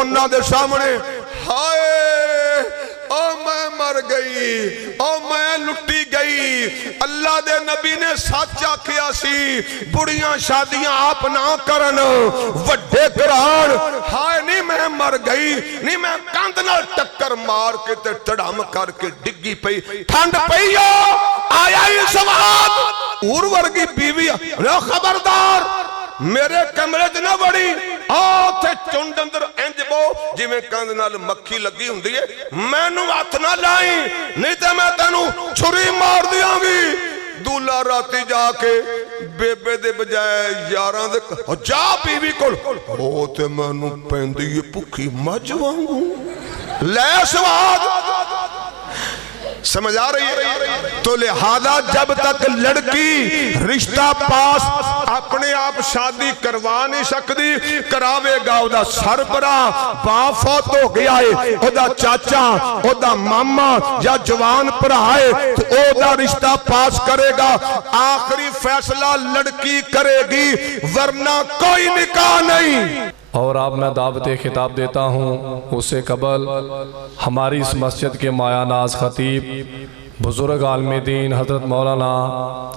انہاں دے سامنے ہائے او میں مر گئی او میں لٹی گئی اللہ دے نبی نے سچ آکھیا سی بڑیاں شادیاں آپ نہ کرن وڈے کران ہائے نہیں میں مر گئی نہیں میں کاندھ نال ٹکر مار کے تے تڑام کر کے ڈگی پئی ٹھنڈ پئی آیا ہی سواد اور ورگی بیوی خبردار میرے کمرے چ نہ بڑی آتے چنڈ اندر انج بو جی میں کاندھ نال مکھی لگی ہوندی ہے مینوں ہاتھ نہ لائی نہیں تے میں تینوں چھری مار دیاں گی دولا راتی جا کے بے دے بجائے یاراں دے جا بیوی کول او تے مینوں پیندی ہے بھکھی مجھ وانگوں لے سواد سمجھ آ رہی ہے تو لہذا جب تک لڑکی رشتہ پاس اپنے آپ شادی کروا نہیں سکتی کراوے گا او دا سربراہ باپ فوت ہو گیا ہے او دا چاچا او دا ماما یا جوان پرائے تو او دا رشتہ پاس کرے گا آخری فیصلہ لڑکی کرے گی ورنہ کوئی نکاح نہیں اور اب میں دعوت خطاب دیتا ہوں اس سے قبل ہماری اس مسجد کے مایہ ناز خطیب بزرگ عالم دین حضرت مولانا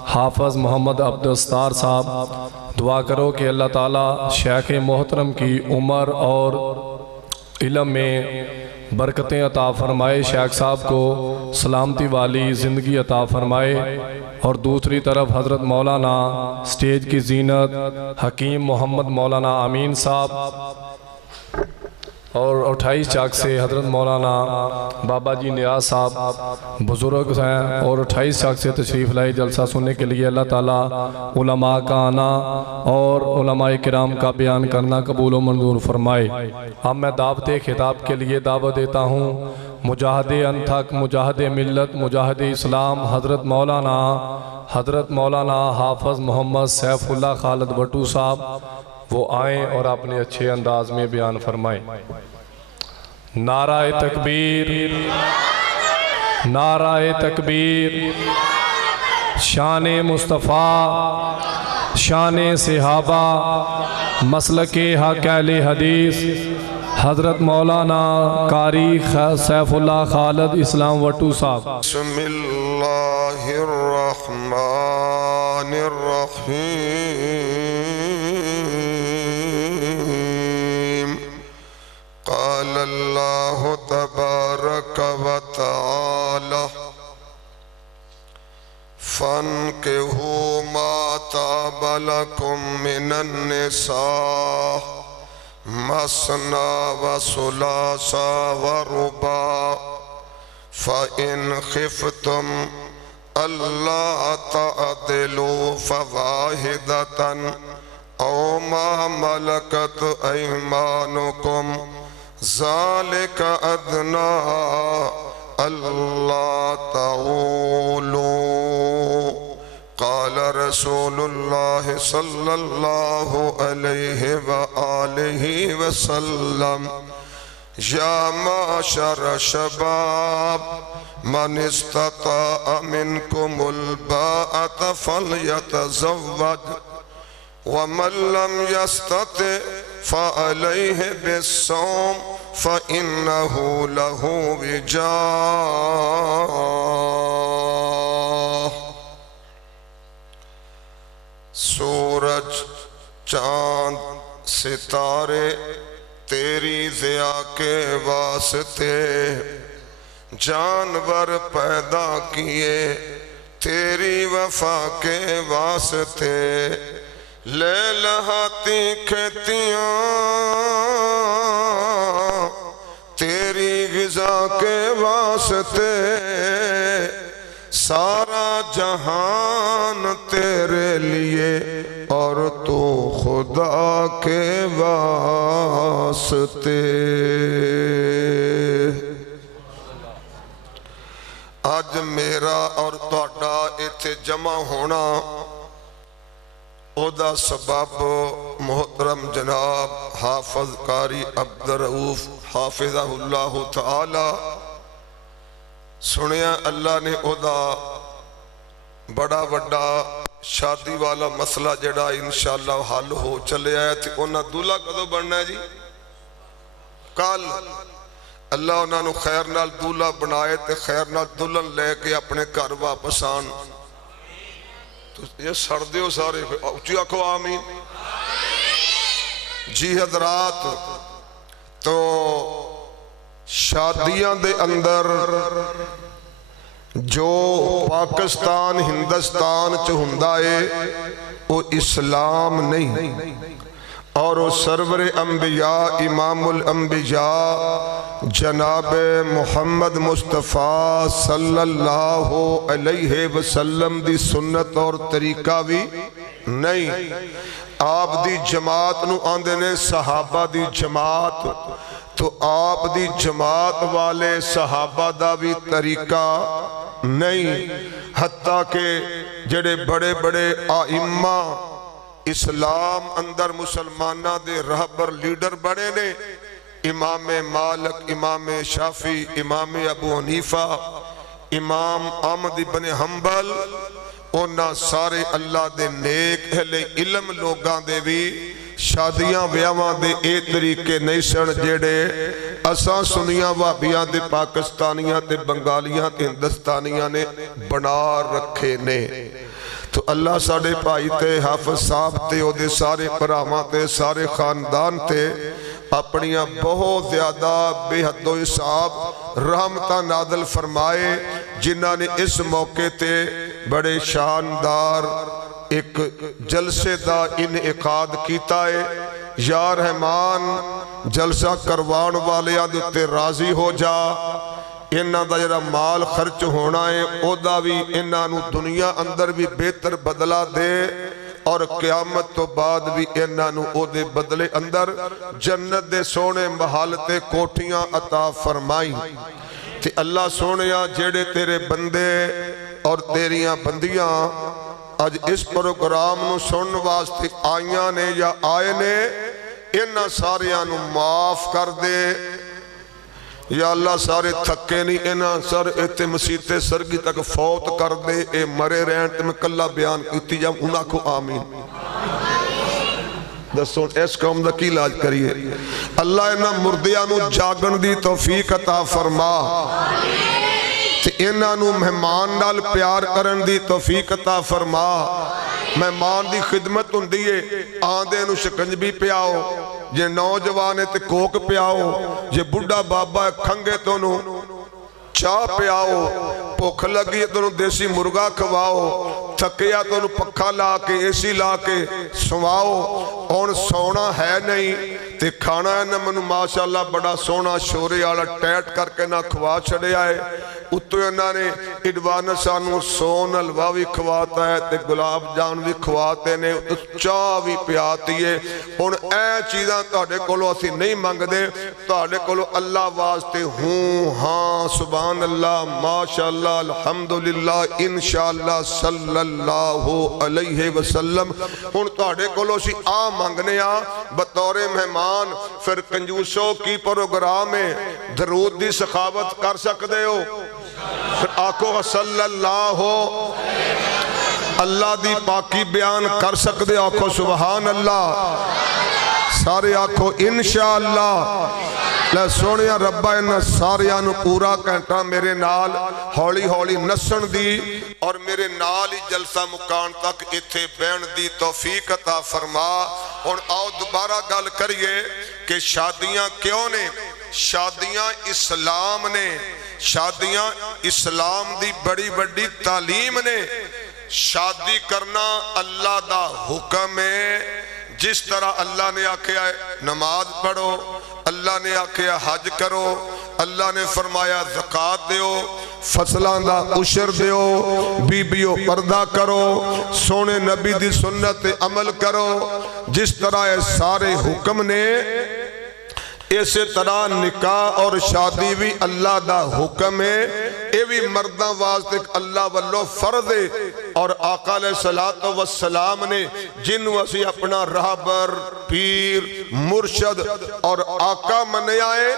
حافظ محمد عبدالستار صاحب دعا کرو کہ اللہ تعالیٰ شیخ محترم کی عمر اور علم میں برکتیں عطا فرمائے شیخ صاحب کو سلامتی والی زندگی عطا فرمائے اور دوسری طرف حضرت مولانا سٹیج کی زینت حکیم محمد مولانا امین صاحب اور 28 چاک سے حضرت مولانا بابا جی نیاز صاحب بزرگ ہیں اور 28 چاک سے تشریف لائے جلسہ سننے کے لیے اللہ تعالیٰ علماء کا آنا اور علماء کرام کا بیان کرنا قبول و منظور فرمائے اب میں دعوت خطاب کے لیے دعوت دیتا ہوں مجاہد انتھک مجاہد ملت مجاہد اسلام حضرت مولانا حافظ محمد سیف اللہ خالد بٹو صاحب وہ آئیں اور اپنے اچھے انداز میں بیان فرمائیں نعرہ تکبیر نعرہ تکبیر شان مصطفیٰ شان صحابہ مسلک حق اہل حدیث حضرت مولانا قاری سیف اللہ خالد اسلام وٹو صاحب بسم اللہ الرحمن الرحیم قال اللہ تبارک و تعالی فانکحوا ما طاب لکم من النساء مثنی و ثلاث و رباع فإن خفتم ألا تعدلوا فواحدة أو ما ملكت أيمانكم ذلك أدنى ألا تعولوا قال رسول الله صلى الله عليه وآله وسلم يا معشر الشباب من استطاع منكم الباءة فليتزوج ومن لم يستطع فعليه بالصوم فإنه له وجاء سورج چاند ستارے تیری ضیا کے واسطے جانور پیدا کیے تیری وفا کے واسطے لے لہاتی کھیتیاں تیری غذا کے واسطے سارا جہان تیرے لیے اور تو خدا کے واسطے آج میرا اور تہاڈا ایتھے جمع ہونا او دا سبب محترم جناب حافظ قاری عبدالرؤوف حافظہ اللہ تعالی سنیا اللہ نے او دا بڑا بڑا شادی والا مسئلہ جڑا انشاءاللہ حل ہو چلے آیا تھے انہاں دولہا کدو بننا ہے جی कल अल्लाह उन्होंने खैर नाल दूल्हा बनाए ते खैर नाल दुल्हन लेके अपने घर वापस आन। तो ये सड़दे हो सारे, उच्ची आखो आमीन। जी हजरात, तो शादियां दे अंदर जो पाकिस्तान हिंदुस्तान च हुंदा है वो इस्लाम नहीं, और वो सरवर अंबिया इमामुल अंबिया जनाब मुहम्मद मुस्तफ़ा सल्लल्लाहु अलैहि वसल्लम दी सुन्नत और तरीका भी नहीं। आप दी जमात नू आंदे ने सहाबा दी जमात, तो आप दी जमात वाले सहाबा दा भी तरीका नहीं। हत्ता के जड़े बड़े बड़े आइम्मा इस्लाम अंदर मुसलमाना दे रहबर लीडर बने ने, इमाम मालिक, इमाम शाफी, इमाम अबू हनीफा, इमाम अहमद इब्न हंबल, उन्हां सारे अल्लाह दे नेक अहले इल्म लोगां दे भी शादियां ब्याहां दे ए तरीके नहीं सन जेड़े असां सुनियां भाबियां दे पाकिस्तानियां ते बंगालियां ते हिंदुस्तानियां ने बना रखे ने। तो अल्लाह साडे भाई ते हाफिज साहब ते ओदे सारे भरावां ते सारे खानदान ते अपनियां बहुत ज्यादा बेहदो हिसाब रहमतां नाज़िल फरमाए, जिन्हां ने इस मौके ते बड़े शानदार एक जलसे दा इनइकाद कीता है। या रहमान जलसा करवाण वालियां दे उत्ते राजी हो जा, इन्हां दा जिहड़ा माल खर्च होना है ओदा भी इन्हां नूं दुनिया अंदर भी बेहतर बदला दे, और क़यामत तो बाद भी इन्हां नूं ओदे बदले अंदर जन्नत दे सोहणे महल ते कोठियां अता फरमाई। ते अल्लाह सोहणिया जेड़े तेरे बंदे और तेरियां बंदियां अज इस प्रोग्राम नूं सुनन वास्ते आईयां ने या आए ने, इन्हां सारियां नूं माफ कर दे या अल्लाह। सारे थके नहीं, इन्हां सर इत्थे मसीते सरगी तक फौत कर दे, ए मरे रहन ते मैं कला बयान कीती जाऊं, उन्हां को आमीन। दसो इस कौम दा की इलाज करिए। अल्लाह इन्हां मुर्दियां नूं जागण दी तौफीक अता फरमा, ते इन्हां नूं मेहमान नाल प्यार करन दी तौफीक अता फरमा। मेहमान दी खिदमत हुंदी है, आंदे नूं शिकंजवी पियाओ, जे नौजवान है तो कोक पियाओ, जे बुढ़ा बाबा खंगे तो चाह पियाओ, भुख लगी है तो देसी मुर्गा खवाओ, थकिया तो पक्खा ला के एसी ला के सुवाओ। हुण सौना है नहीं ते खाना इन्हां मैनूं माशाअल्लाह बड़ा सोहना शोरे वाला टैट करके ना खवा छड़िया है। उत्तों इन्होंने एडवांस सानू सोन हलवा भी खवाता है ते गुलाब जान भी खवाते ने, चाह भी पियाती है। हुण ऐ चीज़ां तुहाडे कोलों असीं नहीं मंगदे, तुहाडे कोलों अल्लाह वास्ते हूँ हाँ सुभान अल्लाह माशाअल्लाह अल्हम्दुलिल्लाह इंशाअल्लाह सल्लल्लाहु अलैहि वसल्लम। हुण तुहाडे कोलों असीं आ मंगने आ बतौरे मेहमान। फिर कंजूसो की प्रोग्राम है, दरूद दी सखावत कर सकदे हो, फिर आखो सल्लल्लाहु, अल्लाह दी पाकी बयान कर सकदे, आखो सुभान अल्लाह, सारे आखो इंशाअल्लाह। लै सोहणिया रब्बा इन्हां सारियां नूं पूरा घंटा मेरे नाल हौली हौली नस्सण दी और मेरे नाल ही जलसा मुकान तक इत्थे बहन दी तौफीक अता फरमा। हुण आओ दोबारा गल करिए कि शादियां क्यों ने? शादियां इस्लाम ने, शादियां इस्लाम दी बड़ी बड़ी तालीम ने। शादी करना अल्लाह दा हुक्म है। जिस तरह अल्लाह ने आख्या नमाज पढ़ो, अल्लाह ने आख्या हज करो, अल्लाह ने फरमाया ज़कात दियो, फसलों का उशर दियो, बीबियो पर्दा करो, सोने नबी दी सुन्नत ते अमल करो। जिस तरह ये सारे हुक्म ने, इस तरह निकाह और शादी भी अल्लाह दा हुक्म है। ये भी मर्दां वास्ते अल्लाह वालों फर्ज है। और आका अलैहिस्सलातु वस्सलाम ने जिन्हों असी अपना रहबर पीर मुर्शद और आका मन्निया है,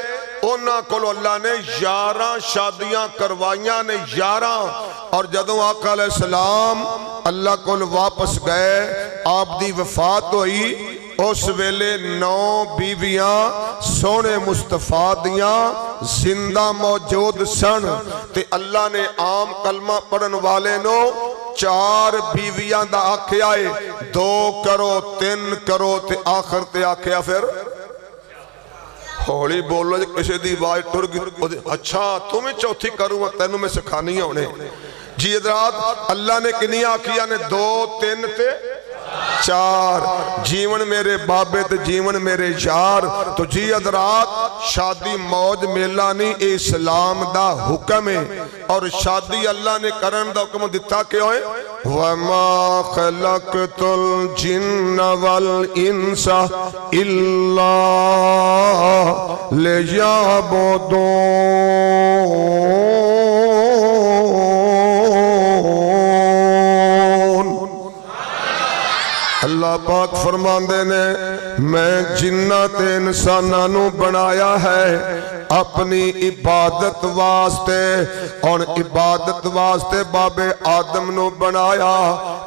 उन्हां कोलों अल्लाह ने 11 शादियां करवाइयां ने, 11। और जदों आका अलैहिस्सलाम अल्लाह कोल वापस गए, आप दी वफात हुई, اس ویلے 9 بیویاں سونے مصطفیٰ دیاں زندہ موجود سن تے اللہ نے عام کلمہ پڑھن والے نو 4 بیویاں دا آکھیا ہے 2 کرو 3 کرو تے آخر تے آکھیا پھر ہولی بولو جے کسی دی آواز ٹر گئی اچھا تمہیں چوتھی کروں تینوں میں سکھانی ہونے جی حضرات اللہ نے کنی آکھیا نے 2 3 تے 4 جیون میرے بابے تے جیون میرے یار تو جی حضرات شادی موج میلہ نہیں اسلام دا حکم ہے اور شادی اللہ نے کرن دا حکم دیتا کیوں ہے وَمَا خَلَقْتُ الْجِنَّ وَالْإِنسَ إِلَّا لِيَعْبُدُونَ اللہ پاک فرماندے نے میں جنات انسانانو بنایا ہے اپنی عبادت واسطے اور عبادت واسطے بابے آدم نو بنایا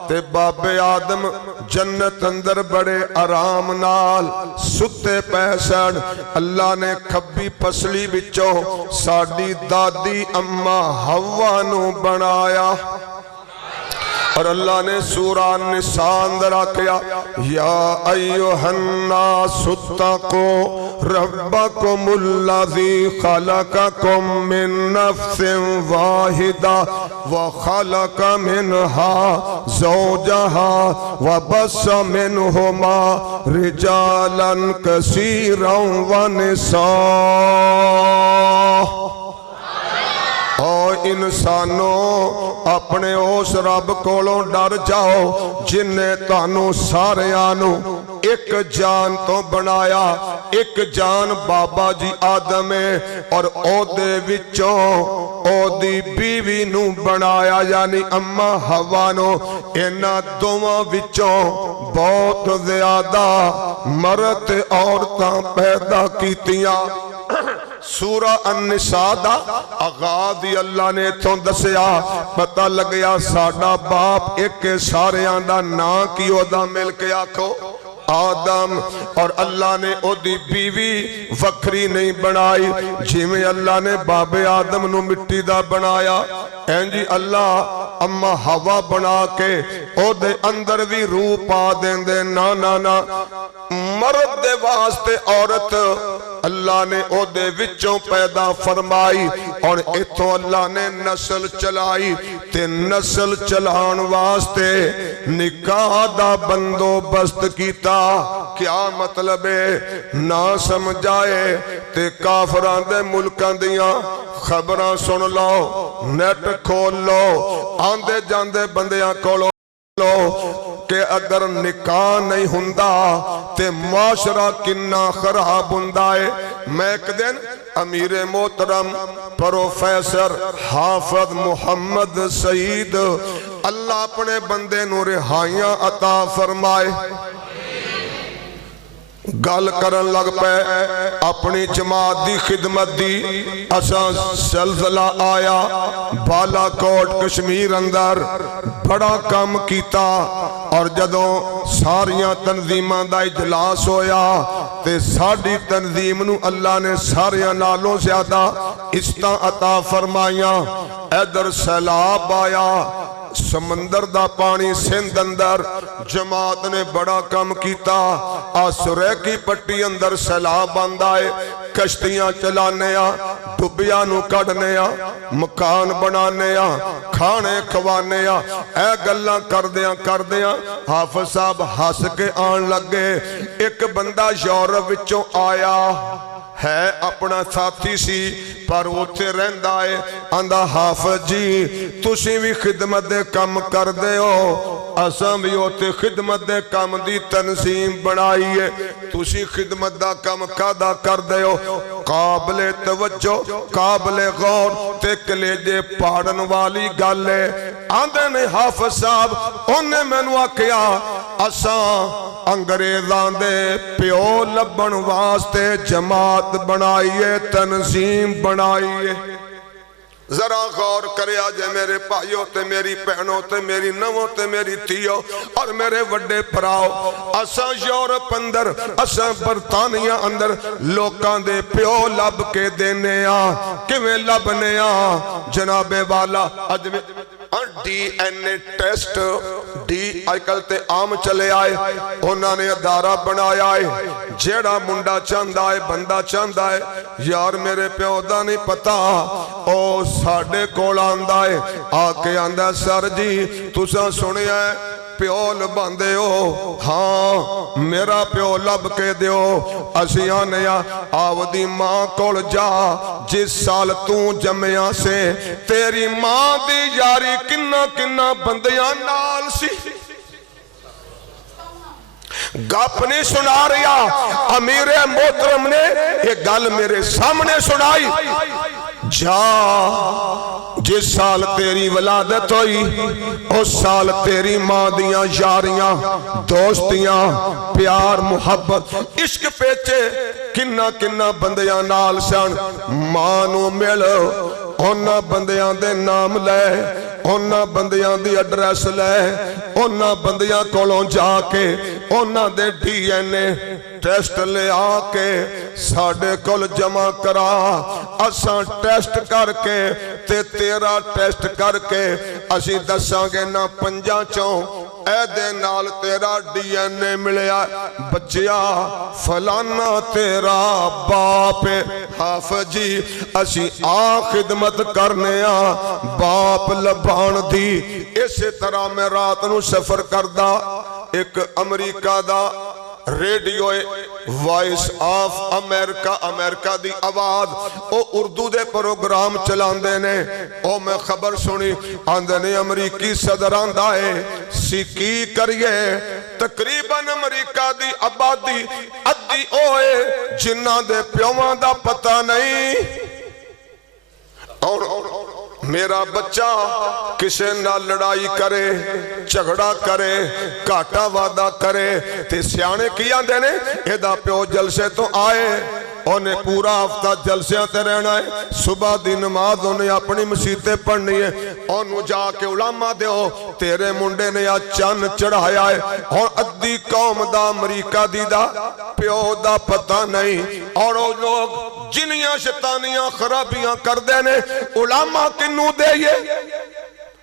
تے بابے آدم جنت اندر بڑے آرام نال ستے پیسن اللہ نے کھبی پسلی بچو ساڑی دادی اما حوا نو بنایا اور اللہ نے سورہ النساء اندر آکھیا یا ایوہ الناس اتقوا ربکم الذی خلقکم من نفس واحدہ وخلق منہا زوجہا وبث منہما رجالا کثیرا ونساء اور انسانوں اپنے اس رب کولوں ڈر جاؤ جن نے تانوں سارے آنوں ایک جان تو بنایا ایک جان بابا جی آدم ہے اور او دے وچوں او دی بیوی نو بنایا یعنی اما حوا نو اینا دوواں وچوں بہت زیادہ مرد عورتاں پیدا کیتیاں سورہ النساء دا آغاز دی اللہ نے تھوں دسیا پتہ لگیا ساڑا باپ ایک سارے آندہ نا کیو دا مل کے آکھو آدم اور اللہ نے او دی بیوی وکری نہیں بنائی جی میں اللہ نے باب آدم نو مٹی دا بنایا این جی اللہ اما ہوا بنا کے او دے اندر بھی روح پا دیں دے نا نا نا مرد دے واسطے عورت اللہ نے او دے وچوں پیدا فرمائی اور اتھوں اللہ نے نسل چلائی تے نسل چلان واسطے نکاح دا بندو بست کیتا کیا مطلب ہے نہ سمجھائے تے کافران دے ملکان دیاں خبران سن لو نیٹ کھول لو آندے جاندے بندیاں کھولو کہ اگر نکاح نہیں ہندا تے معاشرہ کنہ خراب ہندائے میں ایک دن امیر محترم پروفیسر حافظ محمد سعید اللہ اپنے بندے نو رہائیاں عطا فرمائے گل کرن لگ پہ اپنی جماعت دی خدمت دی اساں زلزلہ آیا بالا کوٹ کشمیر اندر بڑا کام کیتا اور جدوں ساریاں تنظیماں دا اجلاس ہویا تے ساڑی تنظیم نو اللہ نے ساریاں نالوں زیادہ استاں عطا فرمائیاں ادھر سیلاب آیا سمندر دا پانی سندھ اندر جماعت نے بڑا کم کیتا آسرے کی پٹی اندر سیلاب آندائے کشتیاں چلانے ڈبیاں نو کڑنے مکان بنانے کھانے کھوانے اے گلاں کر دیاں حافظ صاحب ہس کے آن لگے ایک بندہ یورپ وچوں آیا ہے اپنا ساتھی سی پر وہ تے رہندا ہے آندا حافظ جی تسی بھی خدمت دے کم کر دے ہو اساں بھی ہوتے خدمت دے کم دی تنظیم بنائی ہے تسی خدمت دا کم کادا کر دے ہو قابل توجہ قابل غور تے کلیجے پاڑن والی گالے آندے نے حافظ صاحب انہیں میں نو آکیا اساں انگریزاں دے پیو لبن واسطے جماعت بنائیے تنظیم بنائیے ذرا غور کریا جے میرے بھائیو تے میری بہنوں تے میری نووں تے میری تھیو اور میرے وڈے پراؤ، اساں یورپ اندر اساں برطانیہ اندر لوکاں دے پیو لب کے دینے کیویں لبنے جناب والا اج میں D N A test D I کل تے عام چلے آئے، انہوں نے ادارہ بنایا ہے، جیڑا منڈا چاندہ ہے بندہ چاندہ ہے یار میرے پیو دا نہیں پتا او ساڑھے کول آندہ ہے آکے آندہ سر جی تساں سنیا ہے پیول باندے ہو، ہاں میرا پیو لب کے دیو، اسی آنیا آودی ماں کول جا جس سال توں جمعیاں سے تیری ماں دی یاری کنہ کنہ بندیاں نال سی، گپ نہیں سنا رہا، امیر محترم نے یہ گل میرے سامنے سنائی، جا جس سال تیری ولادت ہوئی اس سال تیری ماں دیاں یاریاں دوستیاں پیار محبت عشق پیچے کنہ کنہ بندیاں نال سن، ماں نو مل اونا بندیاں دے نام لے، اونا بندیاں دی ایڈریس لے، اونا بندیاں کولوں جا کے اونا دے ڈی این اے ٹیسٹ لے آکے ساڑھے کل جمع کرا، اساں ٹیسٹ کر کے تے تیرا ٹیسٹ کر کے اسی دساں گے نہ پنجا چوں اے دے نال تیرا ڈی این اے ملیا بچیا فلانا تیرا باپ حافظ جی، اسی خدمت کرنے باپ لبان دی۔ اسی طرح میں رات نو سفر کردہ ایک امریکہ دا radio voice of America, America دی آواز او اردو دے پروگرام چلاندے نے، او میں خبر سنی آندے نے امریکی صدر آندہ ہے سیکی کریے تقریباً امریکہ دی آبادی ادھی اوئے جنہ دے پیوان دا پتہ نہیں، اور میرا بچہ کسے نہ لڑائی کرے جھگڑا کرے کاٹا وعدہ کرے تے سیانے کیا دینے ایدہ پیو جلسے تو آئے انہیں پورا ہفتہ جلسیاں تے رہنا ہے، صبح دی نماز انہیں اپنی مسیطیں پڑھنی ہے، انہوں جا کے علماء دے ہو تیرے منڈے نے یا چند چڑھایا ہے، اور ادھی قوم دا امریکہ دی دا پیو دا پتہ نہیں، اور وہ لوگ جنیاں شیطانیاں خرابیاں کر دینے علماء کنو دے یہ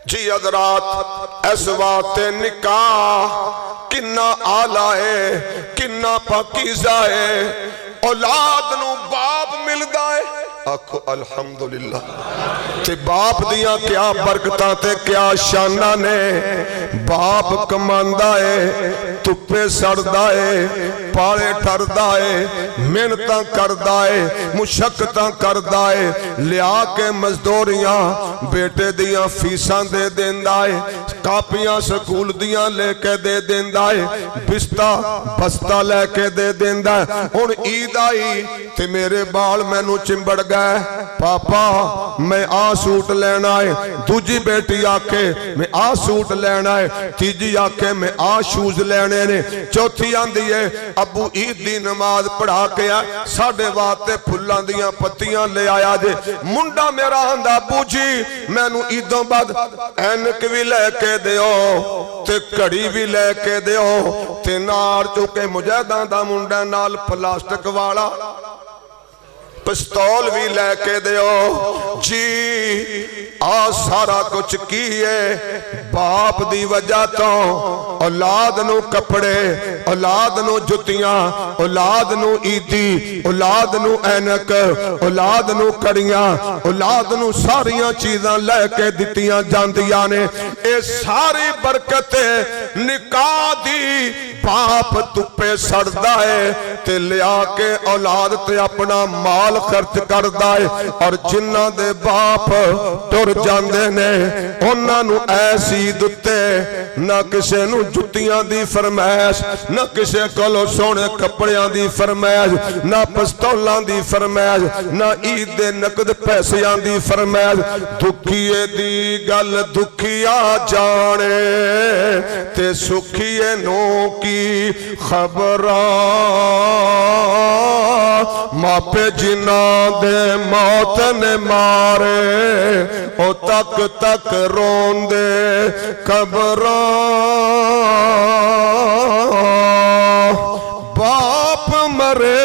جی حضرات اس وقت نکاح کنہ آلہ ہے کنہ پاکیزہ ہے، اولاد نو باپ ملدا ہے، آکھو الحمدللہ، تے باپ دیاں کیا برکتاں تے کیا شانہ نے، باپ کماندہ ہے تپے سڑدہ ہے پاڑے ٹھردہ ہے محنتاں کردہ ہے مشقتاں کردہ ہے، لیا کے مزدوریاں بیٹے دیاں فیساں دے دیندہ ہے، کاپیاں سکول دیاں لے کے دے دیندہ ہے، بستہ لے کے دے دیندہ ہے، اور عید آئی تے میرے بال میں نو چمبڑ گئے پاپا میں سوٹ لینا ہے، دوجی بیٹی آکے میں سوٹ لینا ہے، تیجی آکے میں شوز لینے نے، چوتھی آندھی ہے ابو عید دی نماز پڑھا کے ساڑھے واتے پھلاں دیاں پتیاں لے آیا جے، منڈا میرا آندھا ابو جی میں نو عیدوں بعد اینک بھی لے کے دیو تے کڑی بھی لے کے دیو تے نار چکے مجھے دا منڈا نال پلاسٹک والا پستول بھی لے کے دیو جی سارا کچھ کیے باپ دی وجہ تو اولاد نو کپڑے اولاد نو جتیاں اولاد نو عیدی اولاد نو اینک اولاد نو کڑیاں اولاد نو ساریاں چیزاں لے کے دتیاں جاندیاں نے، اے ساری برکت نکاح دی باپ تپے سڑدہ ہے تے لیا کے اولاد تے اپنا مال خرچ کردہ ہے، اور جنہ دے باپ ٹر جاندے نے ਉਹਨਾਂ ਨੂੰ ਐਸੀ ਦਿੱਤੇ ना किसे नू जुत्तियां दी फरमाइश, ना किसे कोलों सोने कपड़ियां दी फरमाइश, ना पिस्तौलां दी फरमाइश, ना ईद दे नकद पैसियां दी फरमाइश। दुखिए दी गल दुखिया जाने ते सुखिए नो की खबरां। मापे जिन्ना दे मौत ने मारे ओ तक तक रोंदे कबरां। बाप मरे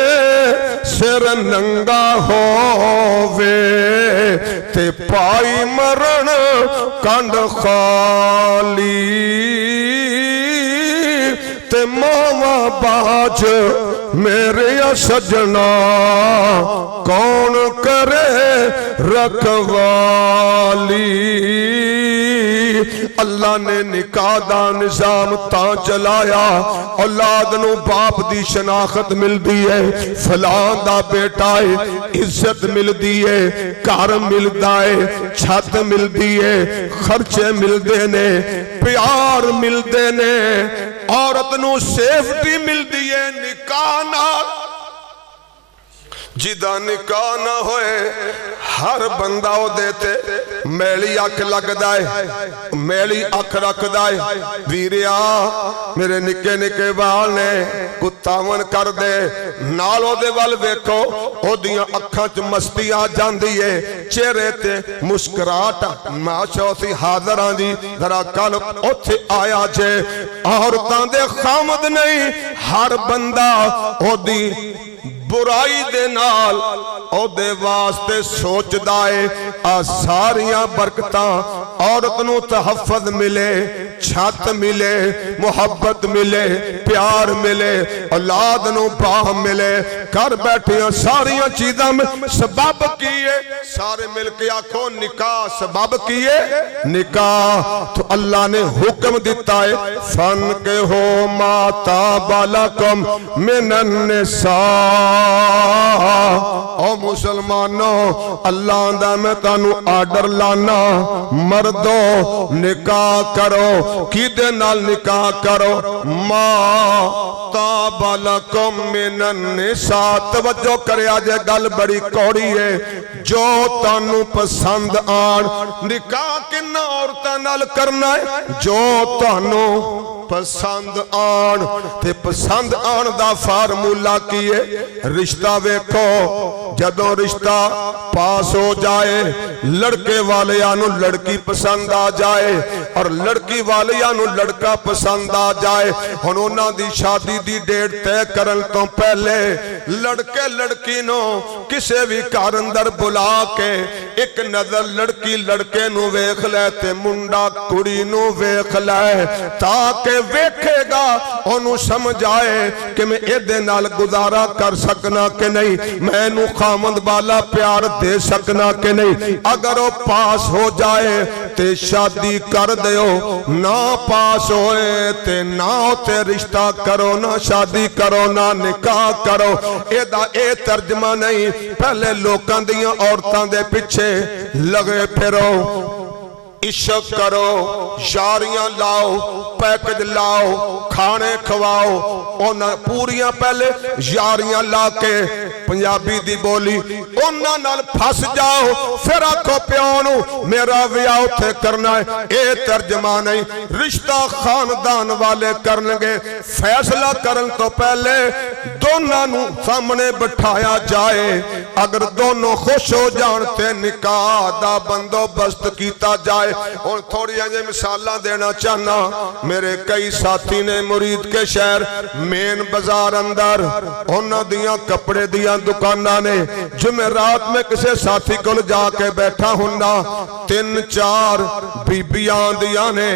सिर नंगा होवे ते पाई मरण कंड खाली ते मावा बाज मेरे सजना कौन करे रखवाली। अल्लाह ने निकाह दा निजाम ता चलाया औलाद नू बाप दी शनाखत मिलदी है, फलां दा बेटा है, इज्जत मिलदी है, घर मिलदा है, छत मिलदी है, खर्चे मिलदे ने, प्यार मिलदे ने, औरत नू सेफ्टी मिलदी है। निकाह नाल जिदा निकाह ना होए हर बंदा ओदे ते मैली अख लगदा है, मैली अख रखदा है। वीरिया मेरे निके निके बाल ने कुत्तावन कर दे नाल ओदे वल वेखो ओदियां अखां च मस्ती आ जांदी है, चेहरे ते मुस्कुराहट। माशा सी हाज़र हां जी, जरा कल उत्थे आया जे औरतां दे खामद नहीं, हर बंदा ओदी बुराई दे नाल ओदे वास्ते सोचदा है। आ सारियां बरकतां औरत नू तहफ़्फ़ुज़ मिले, छत मिले, मुहब्बत मिले, प्यार मिले, औलाद नू बाह मिले, घर बैठियां सारियां चीज़ां में सबब की है। सारे मिलके आखो निकाह सबब की है। निकाह तो अल्लाह ने हुक्म दिता है, फन के हो माता बालकम मिनन निसा। ओ मुसलमानों अल्लाह दा मैं तानू आर्डर लाना, मर्दो निकाह करो। किदे नाल निकाह करो? माता बालकम मिनन निसा। तवज्जो करया जे गल बड़ी कौड़ी है। जो तानू पसंद आन। निकाह किन्ना औरतां नाल करना है? जो तानू पसंद आन। ते पसंद आन दा फार्मूला की है? रिश्ता वेखो, जदों रिश्ता पास हो जाए, लड़के वालियां नू लड़की पसंद आ जाए और लड़की वालियां नू लड़का पसंद आ जाए। हुण उन्हां दी शादी दी डेट तय करन तो पहले लड़के लड़की नू किसे भी घर अंदर बुला के एक नजर लड़की लड़के नू वेख लै ते मुंडा कुड़ी नू वेख लै, ताकि वेखेगा ओनू समझ आए कि मैं इहदे नाल गुजारा कर सकना कि नहीं, मैनू खामद वाला प्यार दे सकना कि नहीं। अगर वो पास हो जाए ते शादी कर दियो, ना पास होए ते ना ते रिश्ता करो, ना शादी करो, ना निकाह करो। एदा ए तर्जमा नहीं। पहले लोकां दियां औरतां दे पिछे लगे फिरो, इश्क करो, यारियां लाओ, पैकेज लाओ, खाने खवाओ। उन्हां पूरियां पहले यारियां ला के पंजाबी दी बोली उन्हां नाल फस जाओ, फिर आखो प्यो नू मेरा विआह उत्थे करना है। ये तर्जमा नहीं। रिश्ता खानदान वाले करनगे। फैसला करन तो पहले दोनों नू सामने बिठाया जाए। अगर दोनों खुश हो जान ते निकाह दा बंदोबस्त कीता जाए। और थोड़ी जी मिसालां देना चाहना। मेरे कई साथी ने मुरीद के शहर मेन बाजार अंदर उन्हां दियां कपड़े दियां दुकानां ने। जुमेरात में किसी साथी को जाके बैठा हुन्ना, 3-4 बीबियां आंदियां ने,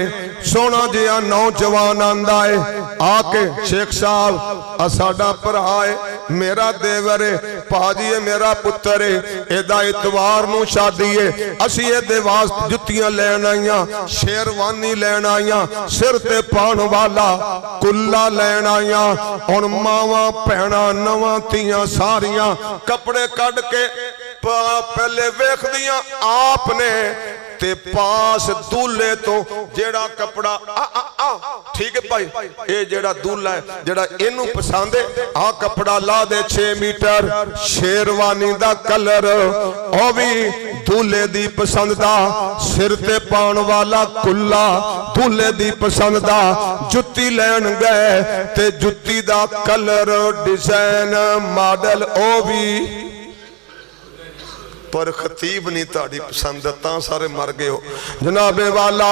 सोहना जिहा नौजवान आंदा है आके, शेख साहब साडा भरा है, मेरा देवर है, भाजी है, मेरा पुत्र है, एदा इतवार नूं शादी है, असीं इहदे वास्ते जुत्तियां लैण आईयां, शेरवानी लैण आईयां, सिर ते पाउण वाला कुल्ला लैण आईयां। हुण मावां भैणां नवां धीआं सारियां कपड़े कढ के पहले वेखदियां आपने ते पास दूल्हे तो जेड़ा कपड़ा ठीक है भाई, ये जेड़ा दूल्हा है जेड़ा इनू पसंद है आ कपड़ा ला दे 6 मीटर शेरवानी दा कलर ओ भी दूल्हे दी पसंद दा, सिर ते पाउण वाला कुल्ला दूल्हे दी पसंद दा, जुत्ती लैन गए ते जुत्ती दा कलर डिजाइन मॉडल ओ भी पर खतीब नहीं ताड़ी पसंद ता सारे मर गए हो जनाबे वाला।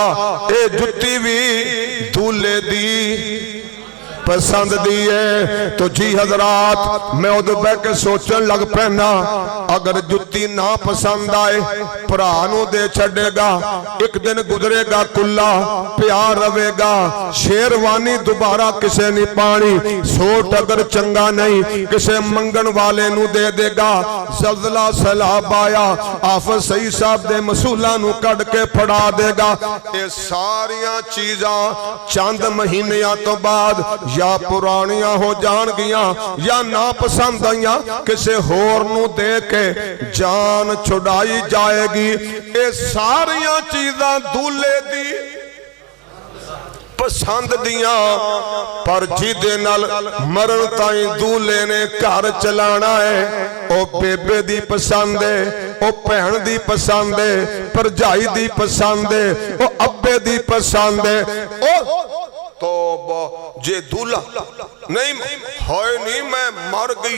ए जुत्ती भी दूल्हे दी पसंद दी है। तो जी हजरात मैं उधर बह के सोचन लग पैना अगर जुत्ती ना पसंद आए भरा नू दे छड़ेगा, एक दिन गुजरेगा कुल्ला प्यार रवेगा, शेरवानी दोबारा किसे नहीं पानी, सोट अगर चंगा नहीं किसे मंगन वाले नू दे देगा। जलजला सैलाब आया आफत सही साहब दे मसूला नू कड़ के फड़ा देगा। ये सारियां चीजां चंद महीनियां तो बाद या पुरानियां हो जाणगियां या ना पसंद आईयां किसे होर नू दे के जान छुड़ाई जाएगी। ये सारियां चीजां दूल्हे दी पसंद दियां पर जिदे नाल मरण ताई दूल्हे ने घर चलाना है ओ बेबे दी पसंद है, ओ भैन दी पसंद है, भरजाई दी पसंद है, ओ अब्बे दी पसंद है। ओ तो जे दूल्हा नहीं होए नहीं मैं मर गई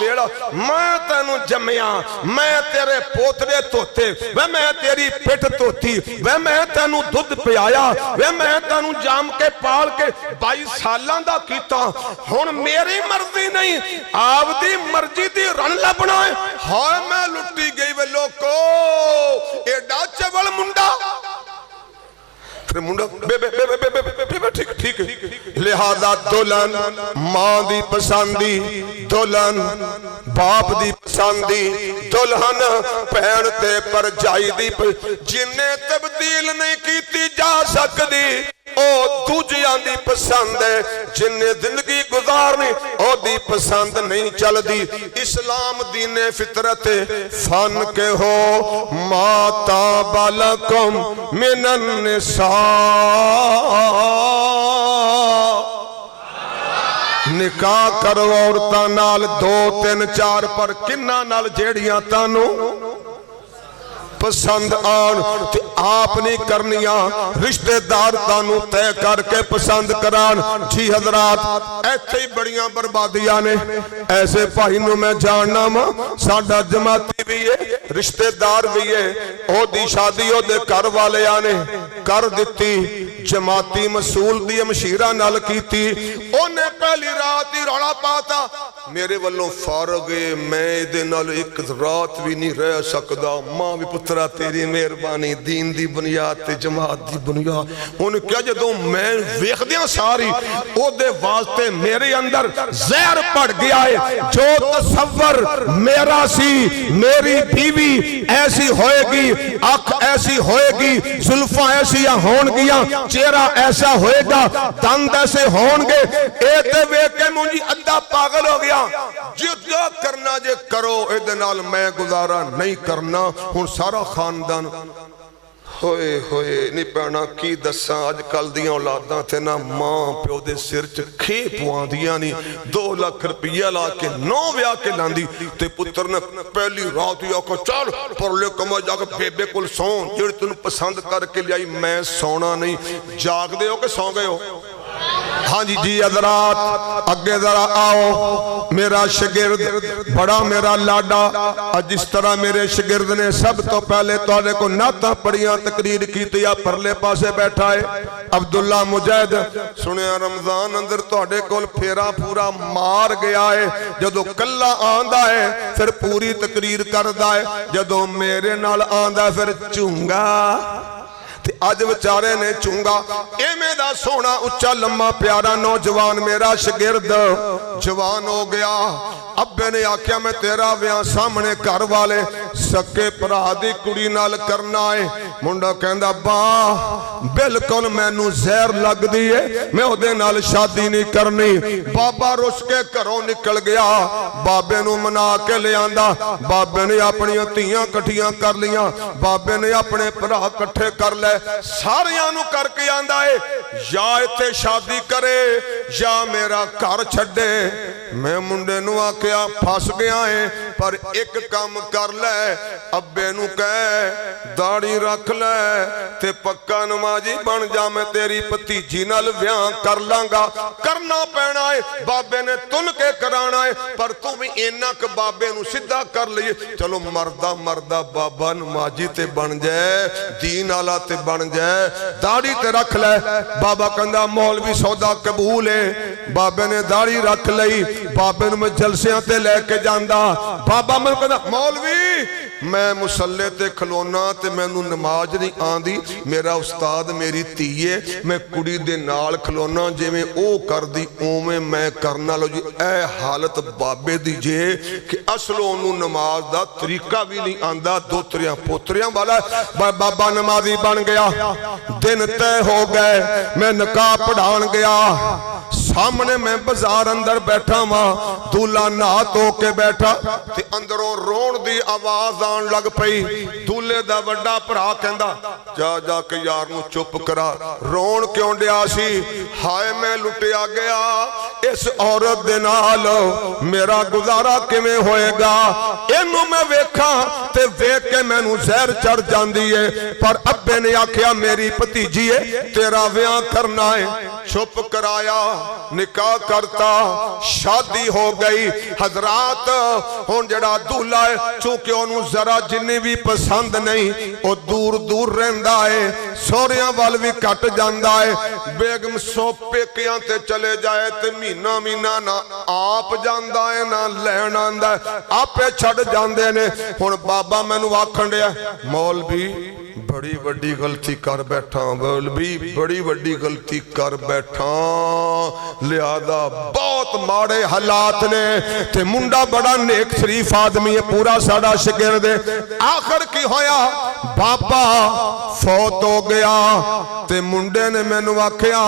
वेड़ा मैं तेनू जमया मैं तेरे पोतरे धोते वे मैं तेरी पिठ धोती वे मैं तेनू दुध पियाया वे मैं तेनू जाम के पाल के 22 सालां दा कीता हुण मेरी मर्जी नहीं आपदी मर्जी दी रण लभना है। हाय मैं लुटी गई वे लोको एडा चवल मुंडा फिर मुंडा बेबे बेबे बेबे बेबे ठीक ठीक लिहाजा दुल्हन मां दी पसंदी, दुल्हन बाप दी पसंदी, दुल्हन भैन ते भरजाई दी जिन्ने तब्दील नहीं कीती जा सकदी ओ दूजियां दी पसंद है, जिन्ने जिंदगी गुजारनी ओ दी पसंद नहीं चलदी। इस्लाम दीने फितरत फन के हो माता बालकुम मिनन निसा निकाह करो औरतां नाल 2 3 4 पर किन्ना नाल जेड़ियां तानू पसंद आन ते आप नहीं करनिया रिश्तेदार तानू तय करके पसंद करान। जी हजरात ऐथे ही बड़ियां बर्बादियां ने। ऐसे भाई नू मैं जानना वा साडा जमाती भी है रिश्तेदार भी है ओदी शादी ओदे घर वालियां ने कर दिती जमाती मसूल दी मशीरा नाल कीती ओने पहली रात ही रौला पाता मेरे वालों फारग है मैं इहदे नाल एक रात भी नहीं रह सकदा मां भी पुत्रा तेरी मेहरबानी दीन दी बुनियाद ते जमात दी बुनियाद उन्हें क्या जदों मैं वेखदियां सारी ओदे वास्ते मेरे अंदर जहर पड़ गया है जो तसव्वुर मेरा सी मेरी बीवी ऐसी होएगी अख ऐसी होएगी जुल्फां ऐसी होणगियां चेहरा ऐसा होएगा दंद ऐसे होणगे ए ते वेख के मुंजी अद्धा पागल हो गया जो करना जे करो इहदे नाल मैं गुजारा नहीं करना। हुण सारा खानदान होए होए नहीं पैना की दसा अजकल दियां औलादां ते ना मां प्यो दे सिर च खे पवांदियां नहीं 2 लाख रुपया ला के 9 ब्याह के लांदी ते पुत्र ने पहली रात ही आखो चल परले कमा जाके बेबे कोल सौ जेड़ी तैनूं पसंद करके लियाई मैं सौना नहीं जागदे हो कि सौ गए हो। हाँ जी जी हजरात अगे जरा आओ मेरा शिगिर्द बड़ा मेरा लाडा जिस तरह मेरे शिगिर्द ने सब तो पहले तुहाडे को नाता पढ़िया तकरीर की परले पासे बैठा है अब्दुल्ला मुजैद सुनिया रमजान अंदर तुहाडे कोल फेरा पूरा मार गया है जदों कल्ला आंदा है फिर पूरी तकरीर करदा है जदों मेरे नाल आंदा फिर झूंगा ते अज बेचारे ने चूंगा एवें दा सोहना उच्चा लम्मा प्यारा नौजवान मेरा शिगिर्द जवान हो गया अब्बे ने आख्या मैं तेरा ब्याह सामने घर वाले सके भरा दी कुड़ी नाल करना है। मुंडा कहंदा बा बिल्कुल मैनू जहर लगदी है, मैं ओदे नाल शादी नहीं करनी। बाबा रुस के घरों निकल गया, बाबे नू मना के ले आंदा। बाबे ने अपनी धीआं कट्ठियां कर लियां, बाबे ने अपने भरा कट्ठे कर ले, सारियां नू करके आंदा है या इत्थे शादी करे या मेरा घर छड्डे। मैं मुंडे नू आख्या फस गया है, पर एक काम कर ले, अब्बे नू कह दाढ़ी रख ले ते पक्का नमाजी बन जा, मैं तेरी भतीजी नाल ब्याह कर लांगा। करना पैना है, बाबे ने तुन के कराना है, पर तू भी इन्ना क बाबे नू सीधा कर लिए। चलो मरदा मरदा बाबा नमाजी ते बन जाए, दीन आला ते बन जाए, दाढ़ी ते रख ले। बाबा कहंदा मौलवी सौदा कबूल है। बाबे ने दाढ़ी रख लई, बाबे नू मैं जलसियां ते लेके जांदा। बाबा मैं कहंदा मौलवी मैं मुसल्ले ते खलोना ते मैनू नमाज नहीं आंदी, मेरा उस्ताद मेरी धी है, मैं कुड़ी दे नाल खलोना जिवें ओ करदी उवें मैं करना। लो जी ए हालत बाबे दी जे कि असलों ओनू नमाज दा तरीका भी नहीं आंदा, दोतरियां पोतरियां वाला। बाबा नमाजी बन गया, दिन तय हो गए, मैं निकाह पढ़ान गया। सामने मैं बाजार अंदर बैठा वा, दूल्हा नहा धो के बैठा ते अंदरों रोण दी आवाज आन लग पई। दूल्हे दा वड्डा भरा कहंदा जा जा के यार नू चुप करा, रोण क्यों डिया सी? हाय मैं लुटिया गया, इस औरत दे नाल मेरा गुजारा किवें होएगा? इनू मैं वेखा ते वेख के मैनू जहर चढ़ जांदी है। पर अब्बे ने आख्या मेरी भतीजी है, तेरा ब्याह करना है। चुप कराया, निकाह करता, शादी हो गई। हजरात हुण जेड़ा दूल्हा है, चूंकि ओनू जरा जिन्नी भी पसंद नहीं, वो दूर दूर रहिंदा है, सोहरियां वाल भी घट जांदा है। बेगम सो पेकियां ते चले जाए ते महीना महीना ना आप जांदा है ना लैण आंदा है, आपे छड़ जांदे ने। हुण बाबा मैनू आखण दिया मौलवी बड़ी वड्डी गलती कर बैठा, मौलवी बड़ी वड्डी गलती कर बैठा, लिहाजा बहुत माड़े हालात ने ते मुंडा बड़ा नेक शरीफ आदमी है, पूरा साडा शागिर्द है। आखिर की होया, बाबा फौत हो गया ते मुंडे ने मैनू आख्या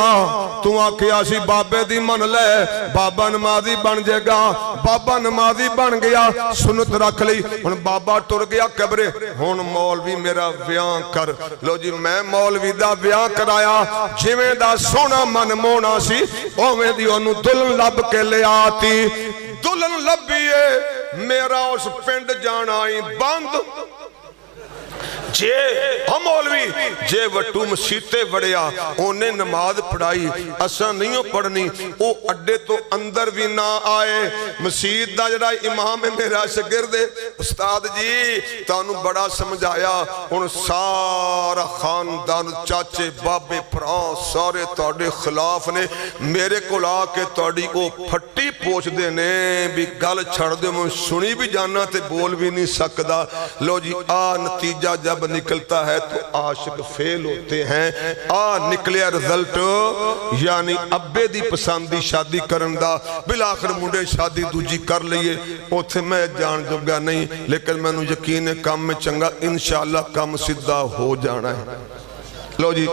तू आख्या सी बाबे दी मन ले, बाबा नमाजी बन जाएगा। बाबा नमाजी बन गया, सुनत रख ली। हुण बाबा टुर गया कब्रे, हुण मौलवी मेरा ब्याह कर। लो जी मैं मौलवी दा ब्याह कराया, जिवें दा सोना मन मोना सी उवें दी ओनू दुल्हन लब के ले आती। दुल्हन लभी है, मेरा उस पिंड जाना ही बंद। जे हम मौलवी जे वटू मसीते वड़िया ओने नमाज पढ़ाई, असा नहीं पढ़नी। वो अड्डे तो अंदर भी ना आए। मसीत दा जड़ा इमाम है मेरा शागिर्द है, उस्ताद जी तानू बड़ा समझाया, हुण सारा खानदान चाचे बाबे भरा सारे तुहाडे खिलाफ ने। मेरे कोल आके तुहाडी ओ फट्टी पोछदे ने भी गल छड़ दे, मैं सुनी भी जाना ते बोल भी नहीं सकदा। लो जी आ नतीजा जब निकलता है तो आशिक फेल होते हैं। आ निकलिया रिजल्ट, यानी अब्बे दी पसंद दी शादी करन दा। बिलाखिर मुंडे शादी दूजी कर लईए, उथे मैं जान जोगा नहीं, लेकिन मैनू यकीन है काम में चंगा इंशाअल्लाह काम सीधा हो जाना है। लो जी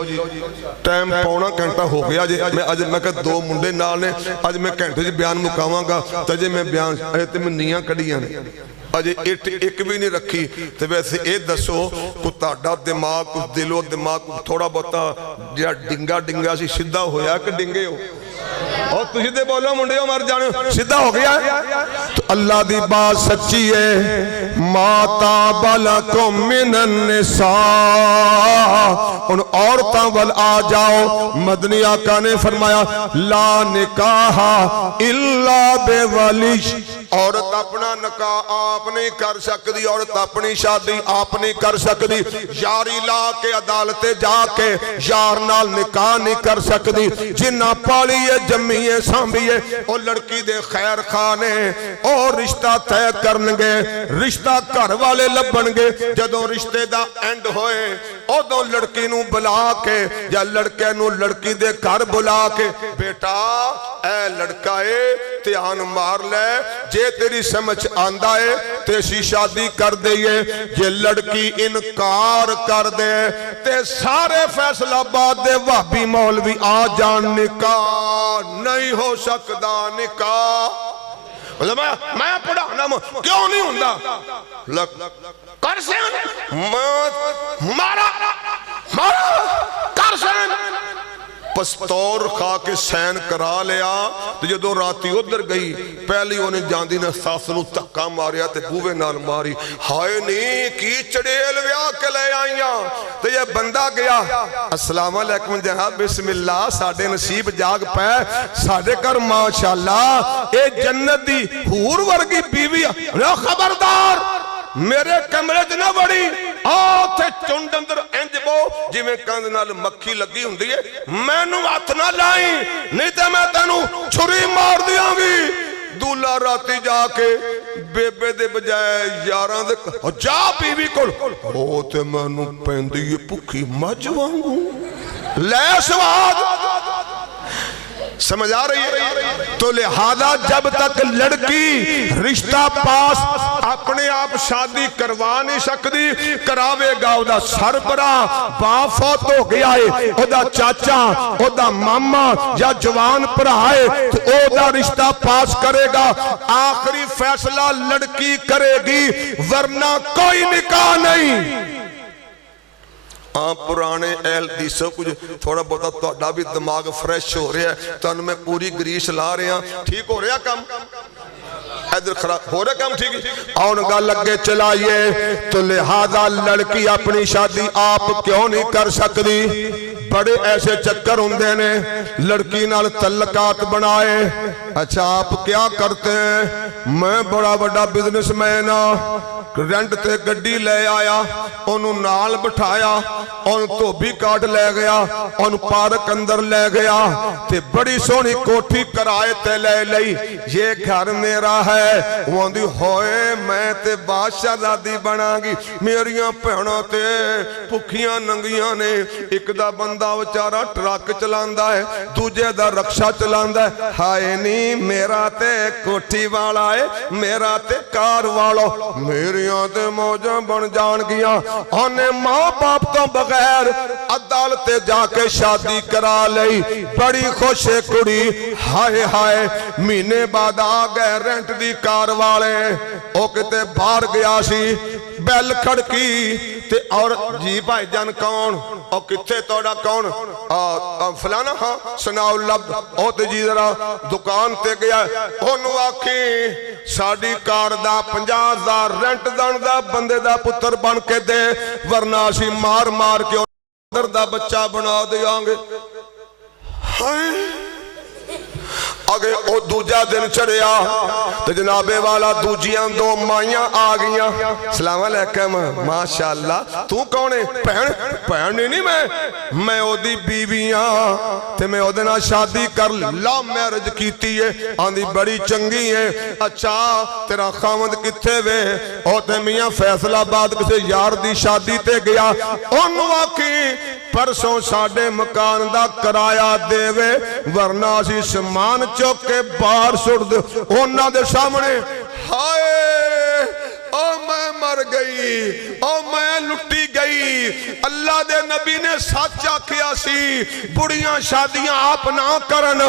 टाइम पौना घंटा हो गया जे। मैं अज मैं कहा दो मुंडे नाल ने, अज मैं घंटे च बयान मुकावांगा तो जे मैं बयान अजे ते मैं नीआं कढ़ियां ने, अजे इट एक भी नहीं रखी। तो वैसे ये दसो को ताड़ा दिमाग कुछ दिलो दिमाग थोड़ा बहुता जो डिंगा डिंगा सी सीधा होया कि डिंगे हो? और तुझे ते बोलो मुंडे मर जाने, सीधा हो गया। तो अल्लाह दी बात सच्ची है, माता बलकुम मिनन निसा। उन औरतां वल आ जाओ। मदनी आका ने फरमाया ला निकाह इल्ला बेवली। औरत अपना निकाह आप नहीं कर सकती, औरत अपनी शादी आप नहीं कर सकती। यारी ला के अदालत जाके यार नाल निकाह नहीं कर सकती। जिन्ना पाली है जम्मी है सांभी है वो लड़की दे खैर खाने और रिश्ता तय करनगे, रिश्ता घर वाले लभणगे। जदों रिश्ते दा एंड होए उदों लड़की नू बुला के या लड़के नू लड़की दे घर बुला के बेटा ए लड़का है ध्यान मार ले, जे तेरी समझ आंदा है ते असी शादी कर दईए, जे लड़की इनकार कर दे ते सारे फैसलाबाद दे भाभी मौलवी आ जान, निकाह नहीं हो सकता। निकाह मैं पढ़ाना क्यों नहीं होंदा, कर से मारा मारा कर से पस्तौर खा के सैन करा लिया। तो जो राती उधर गई पहली उन्हें जांदी ने सस नूं धक्का मारिया ते बूहे नाल मारी। हाय नी की चड़ेल व्याह के ले आईयां। तो ये बंदा गया, अस्सलाम वालेकुम जनाब, बिस्मिल्लाह, साडे नसीब जाग पै, साडे घर माशाअल्लाह ये जन्नत दी हूर वर्गी बीवी। खबरदार मेरे कमरे च ना बड़ी, आथे चुंड अंदर इंज बो जिवें कंध नाल मक्खी लगी हुंदी है, मैनू हथ ना लाई नहीं तो मैं तेनू छुरी मार दियांगी। दूल्हा राती जाके बेबे दे बजाय यारां दे जा बीवी कोल, ओ ते मैनू पैंदी है भुखी मझ वांगू, लै स्वाद। समझ आ रही है? तो लिहाजा जब तक लड़की रिश्ता पास अपने आप शादी करवा नहीं सकती, करावेगा ओदा सरबरा बाप फौत हो गया है, ओदा चाचा ओदा मामा या जवान भरा है तो ओदा रिश्ता पास करेगा। आखिरी फैसला लड़की करेगी, वरना कोई निकाह नहीं। हाँ पुराने एल दी सब कुछ थोड़ा बहुत थोड़ा भी दिमाग फ्रेश हो रहा है, तुहानू मैं पूरी ग्रीस ला रहा। ठीक हो रहा काम, इधर खड़ा हो रहा काम, ठीक है। और गल अगे चलाइए। तो लिहाजा लड़की अपनी शादी आप क्यों नहीं कर सकती? बड़े ऐसे चक्कर होंगे ने, लड़की नाल तल्लकात बनाए। अच्छा आप क्या करते हैं? मैं बड़ा बड़ा बिजनेसमैन हाँ, रेंट ते गड्डी ले आया, ओनू नाल बिठाया, ओन धोबी काट ले गया, ओन पार्क अंदर ले गया ते बड़ी सोहनी कोठी किराए ते ले लई। ये घर मेरा है। वो आंदी होए मैं ते बादशाह दादी बनागी, मेरियां भैणां ते भुखियां नंगियां ने। एक दा बंदा बेचारा ट्रक चलांदा है, दूजे दा रक्षा चलांदा है। हाय नी मेरा ते कोठी वाला है, मेरा ते कार वाला, मेरियां ते मौजां बन जाणगियां। ओने मां बाप तो बगैर अदालत जाके शादी करा लई। बड़ी खुश है कुड़ी, हाय हाय। महीने बाद आ गए रेंट दी कार वाले, ओ किते बाहर गया सी, बैल खड़की ते और जी भाईजान कौन? और किथे तोड़ा कौन? फलाना, हाँ सुनाओ लब। ओ ते जी जरा दुकान ते गया, ओनू आखी साडी कार दा 50,000 रेंट दण दा बंदे दा पुत्र बन के दे, वरना असी मार मार के अंदर दा बच्चा बना देंगे। अगे ओ दूजा दिन चढ़िया तो जनाबे वाला दूजियां दो माइयां आ गईयां। सलाम अलैकुम, माशाअल्लाह। तू कौन है? भैन? भैन नहीं मैं ओदी बीवी हाँ ते मैं ओदे नाल शादी कर लव मैरिज कीती है। आंदी बड़ी चंगी है। अच्छा तेरा खावंद किथे वे? ओ ते मियां फैसलाबाद किसी यार दी शादी ते गया। ओनू आखी परसों साडे मकान दा किराया देवे, वरना असी समान चुक के बाहर सुट दे। उन्हां दे सामने हाय ओ मैं मर गई, ओ मैं लुटी गई। अल्लाह दे नबी ने सच आखिया सी, बुढ़ियां शादियां आप ना करन,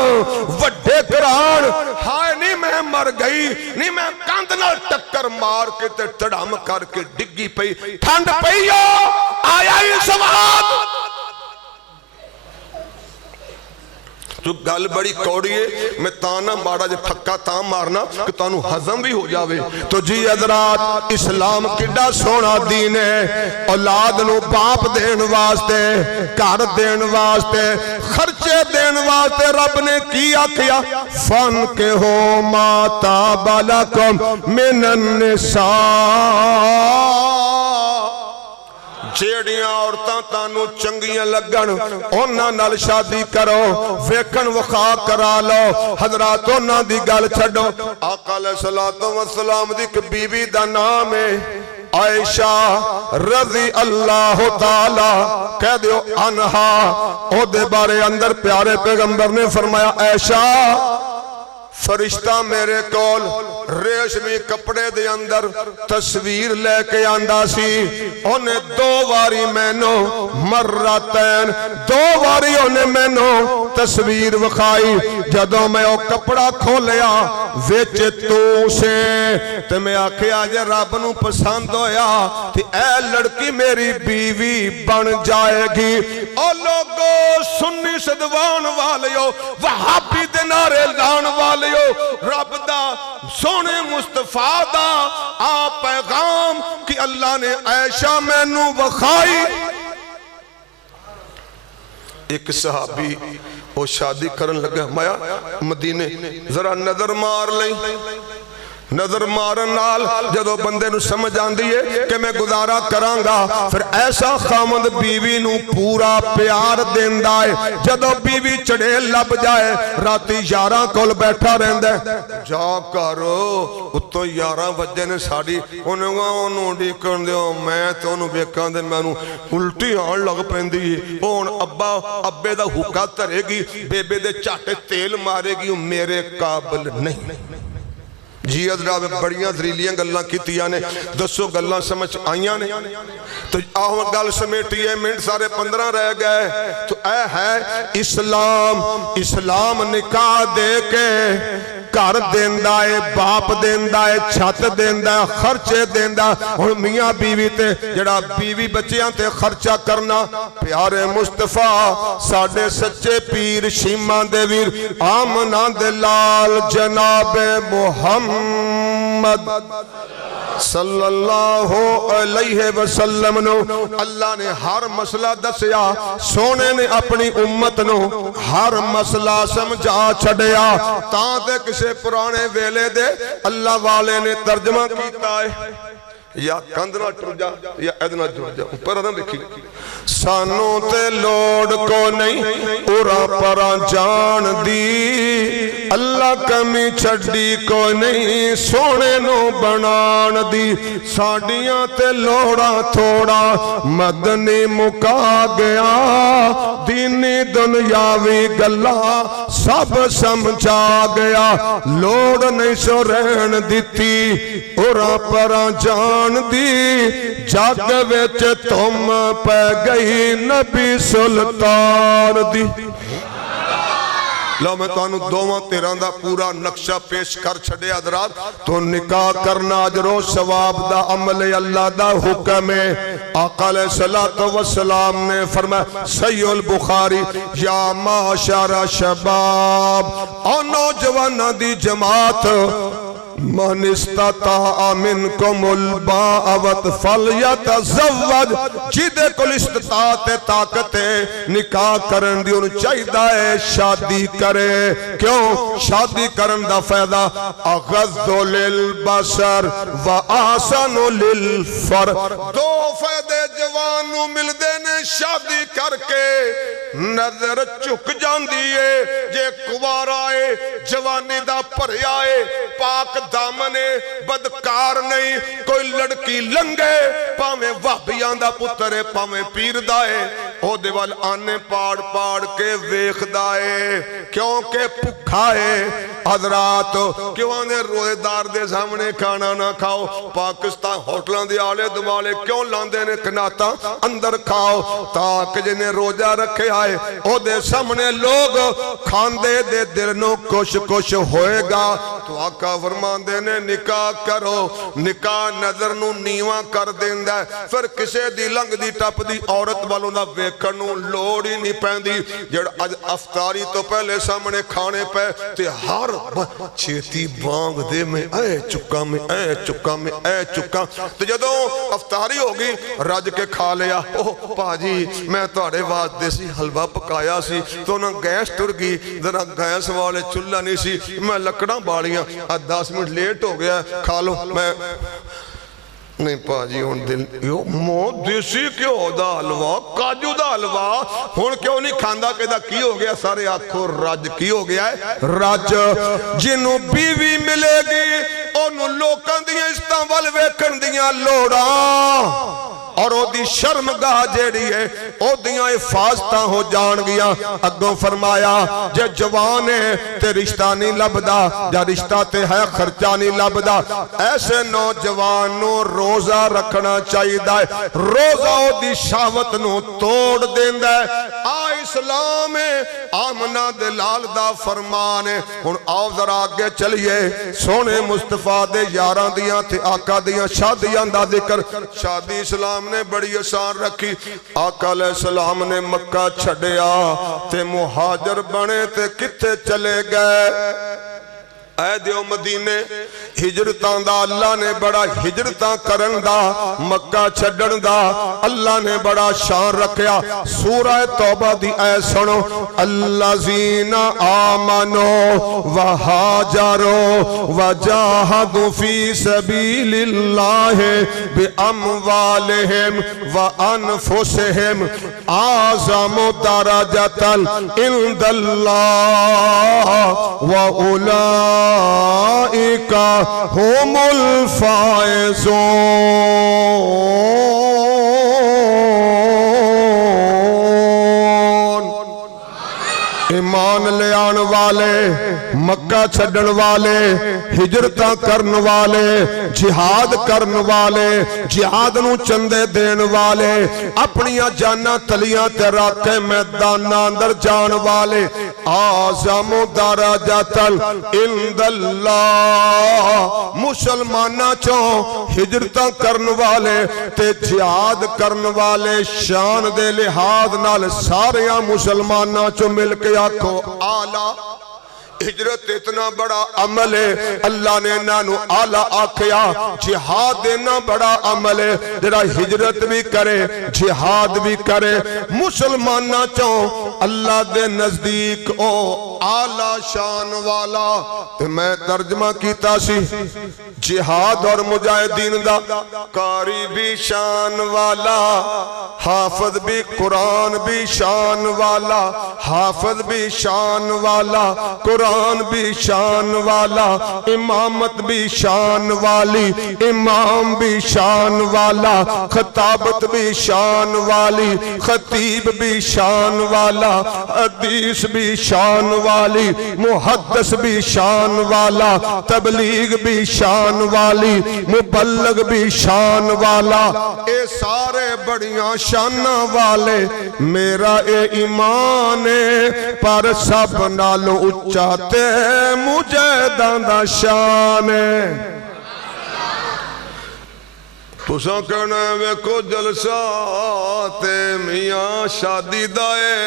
वड्डे करान। हाय नहीं मैं मर गई, नहीं मैं कंध नाल टक्कर मार के ते धड़म करके डिग्गी पई। ठंड पई आया ही सवाद। जो गल बड़ी कौड़ी है, मैं ताना माड़ा जे ठक्का ता मारना कि तानू हजम भी हो जावे। तो जी हजरात, इस्लाम किड्डा सोहना दीन है। औलाद नू बाप देन वास्ते, घर देन वास्ते, खर्चे देन वास्ते रब ने की आखिया? फन के हो माता बालकम मिनन निसा। जेड़ियां औरतां तानू चंगियां लगन उन्हां नाल शादी करो, वेखण वखा करा लो। हजरात उन्हां दी गल छड्डो। आका अलैहिस्सलातु वस्सलाम दी एक बीवी दा नाम है आयशा रज़ी अल्लाह ताला, कह दियो अनहा। ओदे बारे अंदर प्यारे पैगंबर ने फरमाया आयशा फरिश्ता मेरे कोल रेशमी कपड़े दे अंदर तस्वीर लेके आंदा सी। उन्हें 2 वारी मैनू मर्रतैन 2 वारी उन्हें मैनू तस्वीर विखाई। जदों मैं वो कपड़ा खोलिया विच तू से ते मैं आखिया जे रब नू पसंद होया ते ऐ लड़की मेरी बीवी बन जाएगी। ओ लोगो सुन्नी सदवान वालियो वहाबी दे नारे लाण वालियो रब दा सोने मुस्तफा दा आ पैगाम कि अल्लाह ने ऐशा मैनू वखाई। एक सहाबी वो शादी करन लगा माया मदीने जरा नजर मार लई। नजर मारन नाल जदों बंदे नू समझ आंदी है कि मैं गुजारा करांगा फिर ऐसा खामद बीवी नू पूरा प्यार देंदा है। जदों बीवी चढ़ेल लब जाए राती 11 कोल बैठा रहिंदा जा करो उत्तों 11 बजे ने साड़ी ओनू उडीकण दिओ मैं ते ओनू वेखां ते मैनू उल्टी आण लग पैंदी हुण अब्बा अब्बे दा हुक्का धरेगी बेबे दे झट तेल मारेगी मेरे काबिल नहीं। जी हज़रात बड़ियां दरीलियां गल्लां कीतियां ने दसो गल्लां समझ आईयां ने तो आओ गल समेटिए मिनट सारे 15 रह गए। तो ऐ है इस्लाम। इस्लाम निकाह दे के घर देंदा है बाप देंदा है छत देंदा है खर्चे देंदा। हुण मियां बीवी ते जड़ा बीवी बच्चियां ते खर्चा करना प्यारे मुस्तफा साडे सच्चे पीर शीमा दे वीर आमना दे लाल जनाबे मुहम्मद सल्लल्लाहु अलैहि वसल्लम नो अल्लाह ने हर मसला दसिया। सोने ने अपनी उम्मत नो हर मसला समझा छड़िया। तां ते किसे पुराने वेले दे अल्लाह वाले ने तर्जमा कीता है या कंध नाल टुर जा या इहदे नाल जुड़ जा पर ना देखी सानू ते लोड़ को नहीं उरा परा जान दी। अल्लाह कमी छड़ी को नहीं सोने नो बनान दी। साडियां ते लोड़ा थोड़ा मदनी मुका गया दीनी दुनियावी गल्ला सब समझा गया। लोड़ नहीं सो रहन दिती उरा परा जान दी। जग विच तुम पै गई नबी सुल्तान दी। लो मैं तुहानू दोवां तेरां दा पूरा नक्शा पेश कर छड़िया हज़रात। तो निकाह करना अजरो सवाब दा अमल अल्लाह दा हुक्म है। आका अलैहिस्सलातु वस्सलाम ने फरमाया सहीहुल बुखारी या माशरा शबाब ओ नौजवानां दी जमात मन इस्ताता मिनकुमुल बाअवत फलयतज़व्वज जिदे कोल इस्तात ताकत निकाह करन दी उन्हें चाहिदा है शादी करे। क्यों शादी करन दा फायदा अग़ज़्ज़ु लिल बसर व आसनु लिल फर। 2 फायदे जवान नू मिलदे ने शादी करके नजर झुक जांदी है। जे कुवारा है जवानी दा भरिया है पाक दामने बदकार नहीं कोई लड़की लंघे भावें वाबियां दा पुत्र है भावें पीर दा है ओदे वल आने पाड़ पाड़ के वेखदा है क्योंकि भुखा है। हज़रात क्यों ने रोजेदार दे सामने खाना ना खाओ। पाकिस्तान होटलों दे आले दुआले क्यों लांदे ने कनाता अंदर खाओ ताकि जिन्हें रोजा रखे आए ओदे सामने लोग खांदे दे दिल नू कुछ कुछ होएगा। तो आका फरमांदे ने निकाह करो। निकाह नजर नू नीवा कर देंदा है फिर किसे दी लंघदी टपदी औरत वालों दा वेखण नू लोड़ ही नहीं पैंदी। जेड़ा अज अफतारी तो पहले सामने खाने पे ते हर छेती बांग दे में ऐ चुका में ऐ चुका में ऐ चुका। ते जदों अफतारी हो गई रज के खा लिया। ओह भाजी मैं तुहाडे वास्ते सी हलवा पकाया सी तो ना गैस टुर गई जरा गैस वाले चुल्हा नहीं सी मैं लकड़ा बालियां 10 मिनट लेट हो गया खा लो। मैं नहीं भाजी हुण दिल मो देसी घ्यो दा हलवा काजू दा हलवा हुण क्यों नहीं खांदा कहदा की हो गया। सारे आखो रज की हो गया है रज। जिन्नू बीवी मिलेगी ओनू लोकां दियां इज्जतां वल वेखण दियां लोड़ां और دی شرمگاہ جیڑی ہے او دیاں حفاظتاں ہو جان گیا. اگوں فرمایا جے جوان ہے تے رشتہ نہیں لبدا, یا رشتہ تے ہے خرچہ نہیں لبدا, ایسے نوجوان نو روزہ رکھنا چاہیے, روزہ او دی شہوت نو توڑ دیندا ہے. اسلام آمنہ دلال دا فرمان ہے. ہن آؤ ذرا آگے چلیے, سونے مصطفیٰ دے یاراں دیاں تے آقا دیاں شادیاں دا ذکر. شادی اسلام نے بڑی آسان رکھی. آقا علیہ السلام نے مکہ چھڑیا تے مہاجر بنے تے کتے چلے گئے. اے دیو مدینے ہجرتاں دا اللہ نے بڑا ہجرتاں کرن دا مکہ چھڈن دا اللہ نے بڑا شان رکھیا. سورہ توبہ دی اے سنو, الذین آمنوا وہاجروا وجاہدوا فی سبیل اللہ باموالہم وانفسہم اعظم درجۃ عند اللہ وأولئك هم الفائزون. ایمان لے آن والے, مکہ چھڈن والے, ہجرتاں کرن والے, جہاد کرن والے, جہاد نو چندے دین والے, اپنیاں جاناں تلیاں تے رکھ کے میداناں اندر جان والے, اعظم درجۃ عند اللہ. مسلماناں چوں ہجرتاں کرن والے تے جہاد کرن والے شان دے لحاظ نال ساریاں مسلماناں چوں مل کے آکھو آلہ. ہجرت اتنا بڑا عمل ہے, اللہ نے نانو آلہ آکھیا. جہاد دینا بڑا عمل ہے, جڑا ہجرت بھی کرے جہاد بھی کرے. مسلمانہ چوں اللہ دے نزدیک او آلہ شان والا. تے میں ترجمہ کیتا سی جہاد اور مجاہدین دا, قاری بھی شان والا, حافظ بھی قرآن بھی شان والا, حافظ بھی شان والا, قرآن بھی شان والا, امامت بھی شان والی, امام بھی شان والا, خطابت بھی شان والی, خطیب بھی شان والا, حدیث بھی شان والی, محدث بھی شان والا, تبلیغ بھی شان والی, مبلغ بھی شان والا. اے سارے بڑیاں شانہ والے. میرا اے ایمان پر سب نالو اچھا تے مجاہداں دا شان ہے. تساں کہنا ہے ویکھو جلسہ تے میاں شادی دائے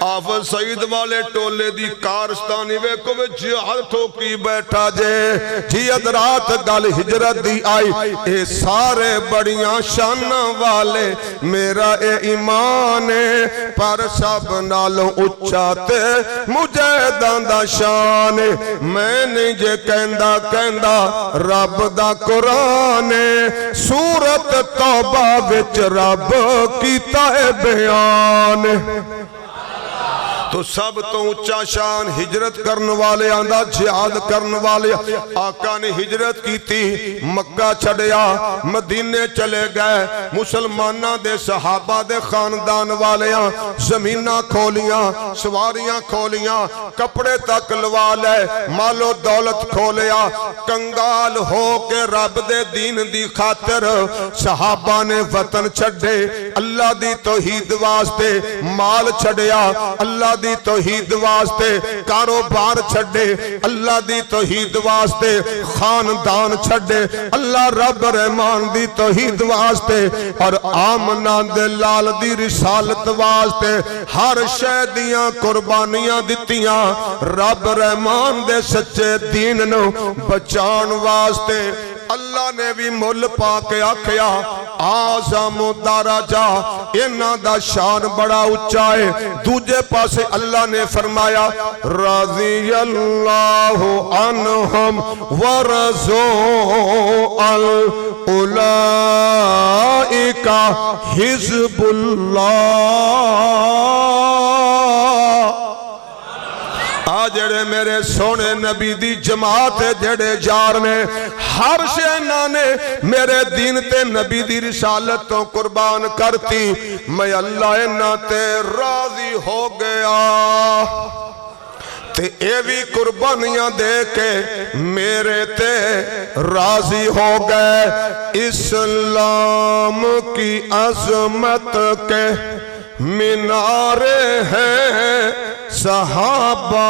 آفت سعید والے ٹولے دی کارستانی ویکھو وے جہاد ٹھوکی بیٹھا جے. جی ادرات گل ہجرت دی آئی, اے سارے بڑیاں شانہ والے. میرا اے ایمان پر سب نالوں اچھا تے مجاہداں دا شان. میں نہیں جے کہندا رب دا قرآن, سورت توبہ وچ رب کیتا ہے بیان. تو سب تو اونچا شان ہجرت کرن والے آندا, جہاد کرن والے. آقا نے ہجرت کی تھی, مکہ چھڑیا, مدینے چلے گئے. مسلمانہ دے صحابہ دے خاندان والیاں زمینہ کھولیاں, سواریاں کھولیاں, کپڑے تک لوا لے, مال و دولت کھولیا. کنگال ہو کے رب دے دین دی خاطر صحابہ نے وطن چھڑے, اللہ دی توحید واسطے مال چھڑیا, اللہ دی توحید واسطے کاروبار چھڑے, اللہ دی توحید واسطے خاندان چھڑے, اللہ رب رحمان دی توحید واسطے اور آمنہ دلال دی رسالت واسطے ہر شے دیاں قربانیاں دتیاں رب رحمان دے سچے دین نو بچان واسطے. اللہ نے بھی مل پا کے آکھیا اعظم درجہ, انہاں دا شان بڑا اونچا ہے. دوجے پاسے اللہ نے فرمایا رضی اللہ عنہم ورضوا عنہ اولئک حزب اللہ. جڑے میرے سونے نبی دی جماعت جڑے یار نے ہر شے انہاں نے میرے دین تے نبی دی رسالت تو قربان کرتی میں اللہ انہاں تے راضی ہو گیا تے اے بھی قربانیاں دے کے میرے تے راضی ہو گئے اسلام کی عظمت کے مینارے ہیں صحابہ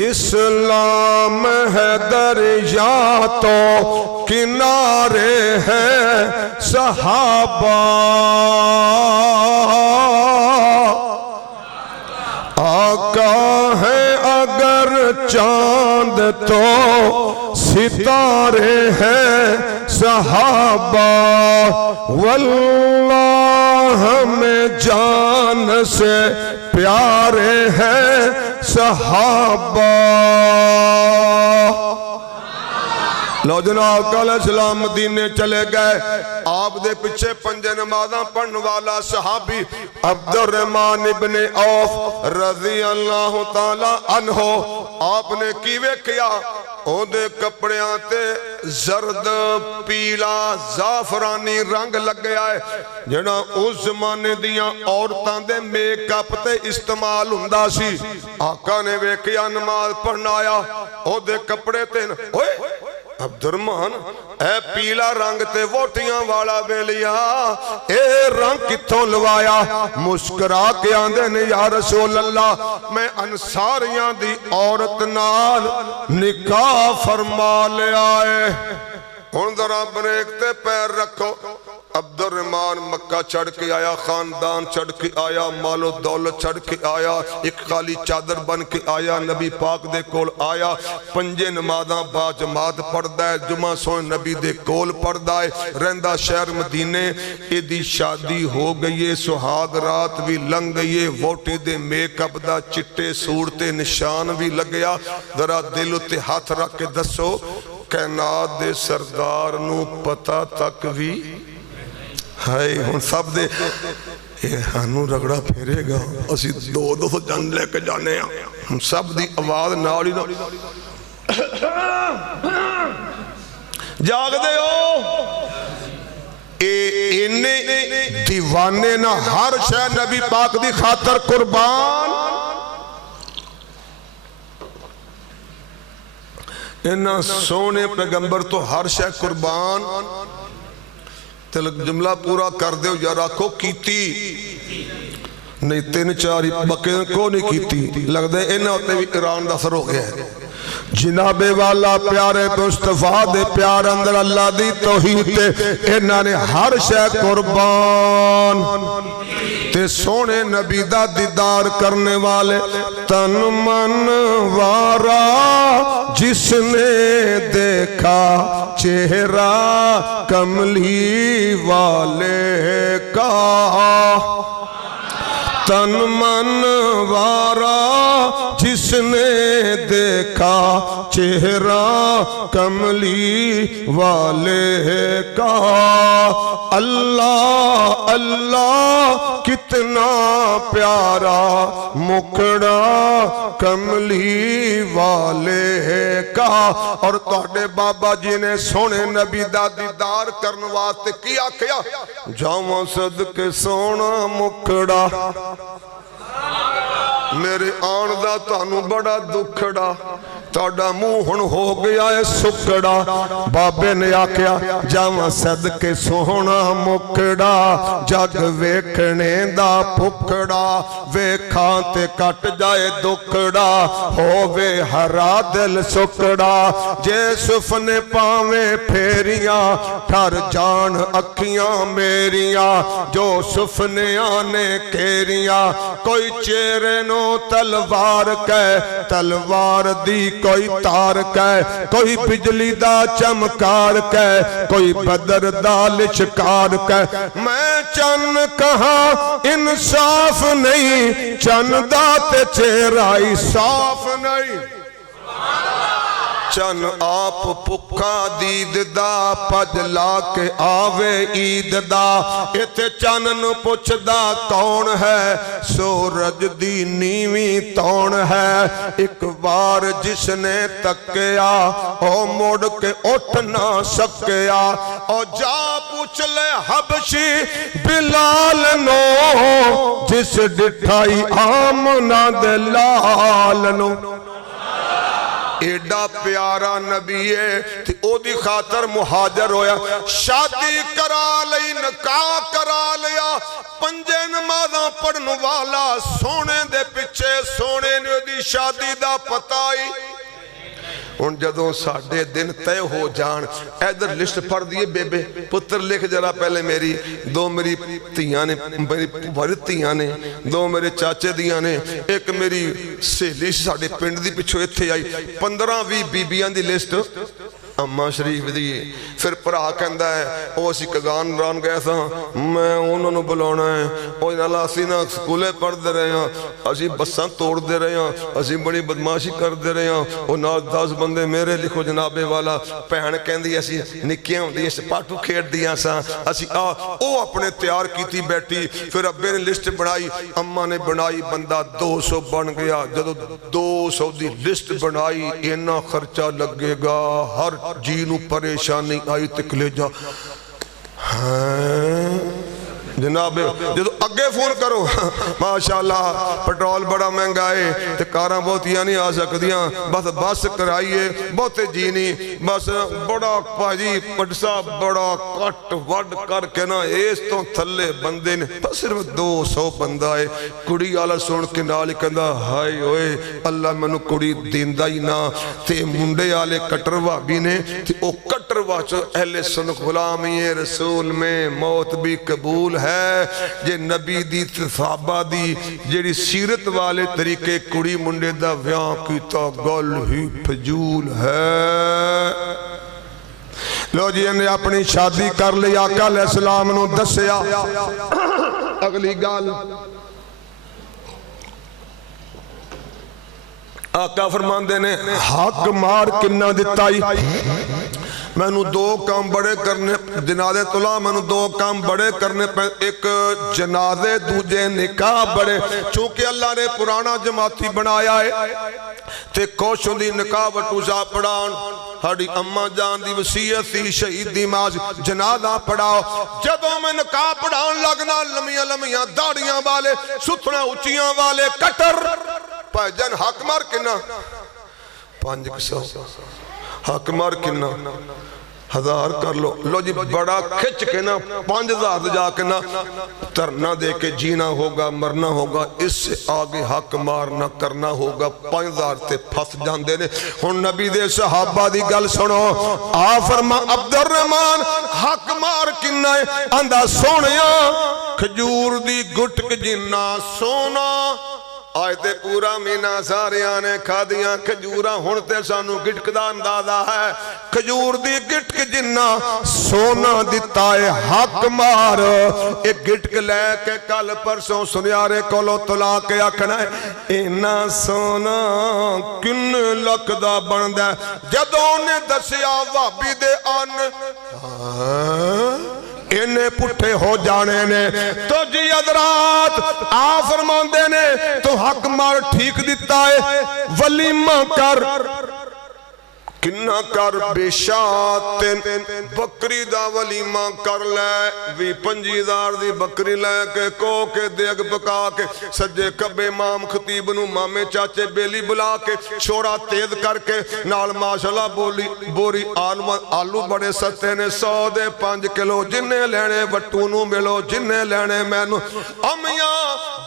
اسلام ہے دریا تو کنارے ہیں صحابہ آقا ہے اگر چاند تو ستارے ہیں صحابہ واللہ ہمیں جان سے پیارے ہیں صحابہ لو جناب علیہ السلام مدینے چلے گئے آپ دے پچھے پنجے نمازاں پڑھن والا صحابی عبد الرحمن ابن عوف رضی اللہ تعالی عنہ آپ نے کیوے کیا او دے کپڑیاں تے زرد پیلا زعفرانی رنگ لگ گیا ہے جنا اس زمانے دیاں عورتاں دے میک اپ تے استعمال ہوندا سی آقا نے ویکھیا نماز پڑھنا آیا او دے کپڑے تے اوئے عبد الرحمن اے پیلا رنگ تے ووٹیاں والا بیلیا اے رنگ کتوں لوایا مسکرا کے آندے نے یا رسول اللہ میں انصاریاں دی عورت نال نکاح فرما لے آئے ہن ذرا بریک تے پیر رکھو عبد الرحمن مکہ چڑھ کے آیا خاندان چڑھ کے آیا مال و دولت چڑھ کے آیا ایک خالی چادر بن کے آیا نبی پاک دے کول آیا پنجے نمازاں با جماعت پڑھدا ہے جمعہ سوئے نبی دے کول پڑھدا ہے رہندا شہر مدینے ایدی شادی ہو گئی ہے سہاگ رات بھی لنگ گئی ہے ووٹی دے میک اپ دا چٹے سوڑ تے نشان بھی لگیا ذرا دل تے ہاتھ رکھ کے دسو کائنات دے سردار نو پتہ تک بھی ہائے ہن سب دے ہانو رگڑا پھیرے گا اسی دو سو جن لے کے جانے ہیں ہم سب دی آواز ناڑی نہ جاگ دے ہو انہیں دیوانے نہ ہر شے نبی پاک دی خاطر قربان انہاں سونے پیغمبر تو ہر شے قربان تلک جملہ پورا کر دے یا رکھو کیتی نہیں تین چاری بکے کو نہیں کیتی لگ دے انہاں ہوتے بھی ایران دا سر ہو گیا ہے جناب والا پیارے مصطفیٰ دے پیار اندر اللہ دی توحید تے انہاں نے ہر شے قربان تے سونے نبی دا دیدار کرنے والے تن من وارا جس نے دیکھا چہرہ کملی والے کا تن من وارا جس نے دیکھا چہرہ کملی والے کا اللہ اللہ کتنا پیارا مکڑا کملی والے کا اور تہاڈے بابا جی نے سونے نبی دا دیدار کرن واسطے کیا کیا جاواں صدقے سونا مکڑا میرے آن دا تانوں بڑا دکھڑا تاڑا منہ ہن ہو گیا ہے سکڑا بابے نے آکیا جاواں صدقے سونا مکڑا جگ ویکھنے دا پکڑا ویکھاں تے کٹ جائے دکڑا ہووے ہرا دل سکڑا جے سفنے پاویں پھیریاں ٹھر جان اکھیاں میریاں جو سفنے آنے کیریاں کوئی چہرے نو تلوار کہے تلوار دی کوئی تار کہے کوئی بجلی دا چمکار کہے کوئی بدر دا لچکار کہے میں چن کہاں انصاف نہیں چن دا تے چہرائی صاف نہیں चन आप भुखा दीद दा भज ला के आवे ईद दा। इत्थे चन नूं पुछदा कौन है सूरज दी नीवी तौण है। एक बार जिसने तकिया ओ मुड़ के उठ ना सकिया। ओ जा पूछ ले हबशी बिलाल नो जिस डिठाई आमना दे लाल नो। एडा प्यारा नबी है ते ओदी खातर मुहाजर होया। शादी करा लई निकाह करा लिया। पंजे नमाज़ां पढ़न वाला सोने दे पिछे सोने ने ओदी शादी दा पता ही। हुण जदों साडे दिन तय हो जान इधर लिस्ट पढ़ दिए बेबे पुत्र लिख जरा पहले मेरी दो मेरी धीआं ने मेरी भुआ धीआं ने दो मेरे चाचे दियां ने एक मेरी सहेली साडे पिंड दी पिछों इत्थे आई 15-20 बीबियां दी लिस्ट अम्मा शरीफ दी। फिर भरा कहंदा है ओ असीं कगान रान गए सां मैं उन्हां नूं बुलाउणा है। ओ नाल असीं ना स्कूले पढ़दे रहे हां असीं बसां तोड़दे रहे हां असीं बड़ी बदमाशी करदे रहे हां। ओ नाल 10 बंदे मेरे लिखो जनाबे वाला। भैन कहंदी असीं निक्कियां हुंदियां सपाटू खेडदियां सां असीं ओ अपने तैयार कीती बैठी। फिर अब्बे ने लिस्ट बनाई अम्मा ने बनाई बंदा 200 बन गया। जदों 200 दी लिस्ट बनाई इन्ना खर्चा लगेगा हर जी नू परेशानी आई ते कलेजा जनाब जो अगे फोन करो माशाअल्लाह पेट्रोल बड़ा महंगा है ते कारां बहुतियां नहीं आ सकदियां बस बस कराइए बहुते जी नहीं बस बड़ा भाजी पटसा बड़ा कट वड करके ना इस तो थले बंदे ने बस सिर्फ 200 बंदा है। कुड़ी वाला सुन के नाल कहंदा हाय ओए अल्लाह मैनू कुड़ी देंदा ही ना। ते मुंडे वाले कट्टर भाभी ने ते ओ कट्टर वाच अहले सुन गुलामी रसूल में मौत भी कबूल है। जे नबी दी सहाबा दी जेड़ी सीरत वाले तरीके कुड़ी मुंडे दा व्याह कीता गल ही फजूल है। लो जी इन्हें अपनी शादी कर ली आका अलैहिस्सलाम नू दस्सिया। अगली गल आका फरमांदे ने हक मार किन्ना दिता ही मैनू 2 काम बड़े करने जनाजे तुला मैनू 2 काम बड़े करने पे एक जनाजे दूजे निकाह बड़े। चूंकि अल्लाह ने पुराना जमाती बनाया है ते खुश हुंदी निकाह वटू सा पढ़ान। साड़ी अम्मा जान दी वसीयत थी शहीद दी माज जनाजा पढ़ाओ। जदों मैं निकाह पढ़ाउण लगना लम्मियां लम्मियां दाड़ियां वाले सुथना उच्चियां वाले कटर भाईजान हक मार किन्ना 500 हक मार किन्ना 1000 कर लो। लो जी बड़ा खिंच के ना 5000 जाके ना धरना दे के जीना होगा मरना होगा। इससे आगे हक मार ना करना होगा। 5000 ते फस जाते ने। हुण नबी दे सहाबा दी गल सुनो। आ फरमा अब्दुर्रहमान हक मार किन्ना है आंदा सोहणिया खजूर दी गुटक जिन्ना सोना। आज ते पूरा महीना सारिया ने खादियां खजूरा हुण ते सानू गिटक दा अंदाजा है। खजूर दी गिटक जिन्ना सोना दिता है हक मार। एक गिटक लैके कल परसों सुनियारे कोलो तुला के आखना है इन्ना सोना किन्ने लख दा बनदा। जदों ने दसिया भाभी दे अन इन्ने पुठे हो जाने ने तो जी हज़रात आ फरमांदे ने तो हक मार ठीक दिता है वलीमा कर किन्ना कर बेशात बकरी दा वलीमा कर ले 20-25 दी बकरी लैके को के देग पका के सज्जे कब्बे माम खतीब नू मामे चाचे बेली बुला के छोड़ा तेज करके नाल माशाअल्लाह बोरी आलू बड़े सस्ते ने 100 दे 5 किलो जिन्ने लेने वट्टू नू मिलो जिन्ने लेने मैनू अमिया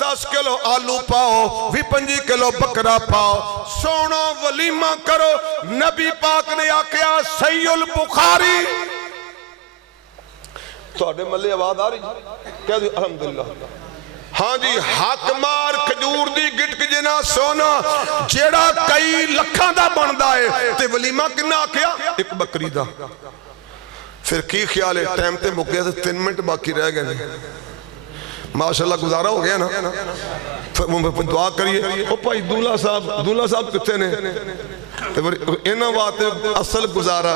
10 किलो आलू पाओ 20-25 किलो बकरा पाओ सोना वलीमा करो। नबी पाक ने आख्या सहीहुल बुखारी तुहाडे मल्ले आवाज आ रही कह दो अल्हम्दुलिल्लाह। हाँ जी हक मार खजूर दी गिटक जिना सोना जेड़ा कई लखां दा बनदा है ते वलीमा किन्ना आख्या एक बकरी दा। फिर की ख्याल है टाइम ते मुक गया 3 मिनट बाकी रह गए माशाअल्लाह गुजारा हो गया ना। दुआ करिए ओ भाई दूल्हा साहब कितने ने इन्हां वास्ते असल गुजारा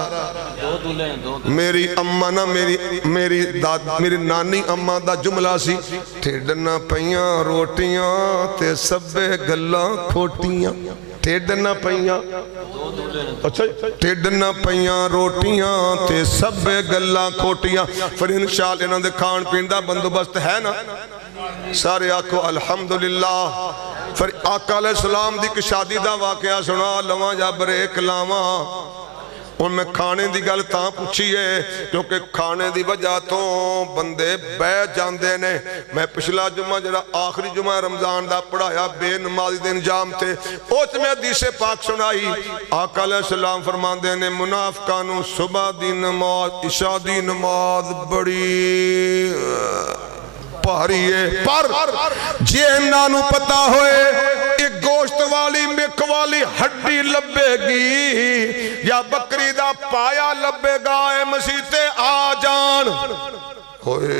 मेरी अम्मा ना मेरी नानी अम्मा दा जुमला सी, ठेडना पईयां रोटियां ते सब्बे गल्लां खोटियां। ठेडना पईयां, अच्छा ठेडना पईयां रोटियां ते सब्बे गल्लां खोटियां। फिर इंशाअल्लाह इन्हां दे खाण पीण दा बंदोबस्त है ना? सारे आखो अल्हम्दुलिल्लाह। फिर आका अलैहिस्सलाम दी एक शादी दा वाकया सुना लवां जा ब्रेक लावां। हुण मैं खाने की गल तां पुछी है क्योंकि खाने की वजह तो बंदे बह जाते ने। मैं पिछला जुमा जरा आखिरी जुमा रमजान का पढ़ाया बेनमाजी के इंजाम थे, उस मैं हदीसे पाक सुनाई। आका अलैहिस्सलाम फरमाते ने मुनाफिकां नूं सुबह की नमाज इशा की नमाज बड़ी भारी है, पर जे इन्हां नूं पता होए एक गोश्त वाली मिक वाली हड्डी लभेगी या बकरी दा पाया लभेगा, ए मसीते आ जान होए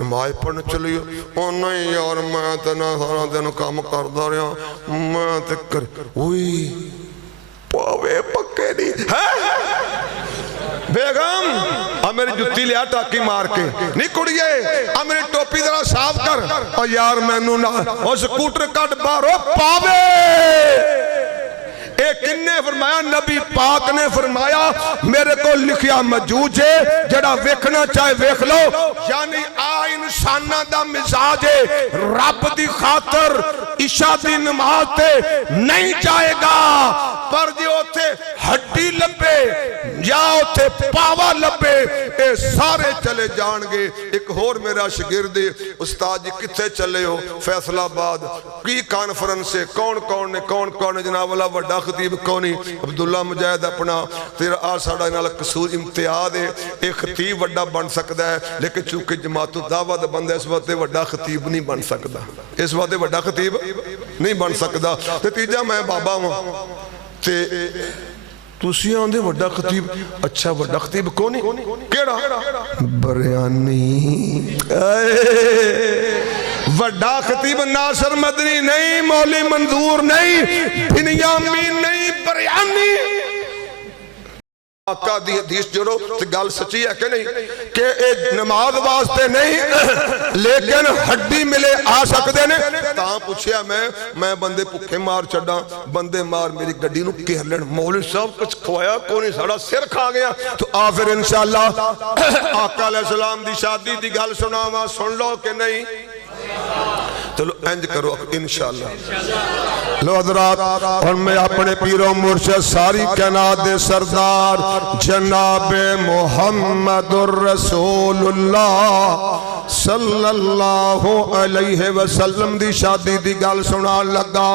नमाज पढ़न चलियो। ओ नहीं यार मैं तो ना सारा दिन काम करदा रहा, मैं ते कर ओए पावे पक्के नहीं है। बेगम आ मेरी जुत्ती लिया टाकी मार के, नहीं कुड़िए आ मेरी टोपी जरा साफ कर। और यार मैनू ना और स्कूटर कट बाहरों पावे। किन्ने फरमाया? नबी पाक ने फरमाया मेरे को लिखिया मौजूद है, जड़ा वेखना चाहे वेख लो। यानी आ इंसाना दा मिजाज है, रब दी खातर इशा दी नमाज ते नहीं जाएगा, पर जे उथे हड्डी लभे या उथे पावा लभे ए सारे चले जाणगे। एक होर मेरा शागिर्द उस्ताद जी किथे चले हो? फैसलाबाद। की कॉन्फ्रेंस है? कौन कौन ने कौन कौन है? जनाब वाला वड्डा खतीब कौनी अब्दुल्ला मुजाहिद अपना तेरा आ साड़ा नाल कसूर इम्तियाज है। एक खतीब वड्डा बन सकता है, लेकिन चूंकि जमात दावा दा बंदा इस वास्ते वड्डा खतीब नहीं बन सकता, इस वास्ते वड्डा खतीब नहीं बन सकता। ते तीजा मैं बाबा वां ते तुसी आंदे वड्डा खतीब। अच्छा वड्डा खतीब कौन है? केड़ा? बरयानी। वड्डा खतीब नासर मदनी नहीं, मौली मंजूर नहीं, बिन्यामीन नहीं, बरयानी। आका दी हदीस जोड़ो तो गल सच्ची है कि नहीं कि ए नमाज वास्ते नहीं लेकिन हड्डी मिले आ सकते ने। तां पूछया मैं बंदे भुखे मार छड़ा, बंदे मार मेरी गड्डी नूं घेर लेन। मौलवी साहब कुछ खवाया कोई नहीं, साड़ा सिर खा गया। तो आ फिर इंशाअल्लाह आका अलैहिस्सलाम दी शादी दी गल सुनावा, सुन लो कि नहीं? चलो इंज करो इंशाअल्लाह। लो हज़रात और मैं अपने पीरो मुर्शिद सारी कायनात दे सरदार जनाब मुहम्मदुर रसूलुल्लाह सल्लल्लाहु अलैहि वसल्लम दी शादी दी गल सुनान लगा।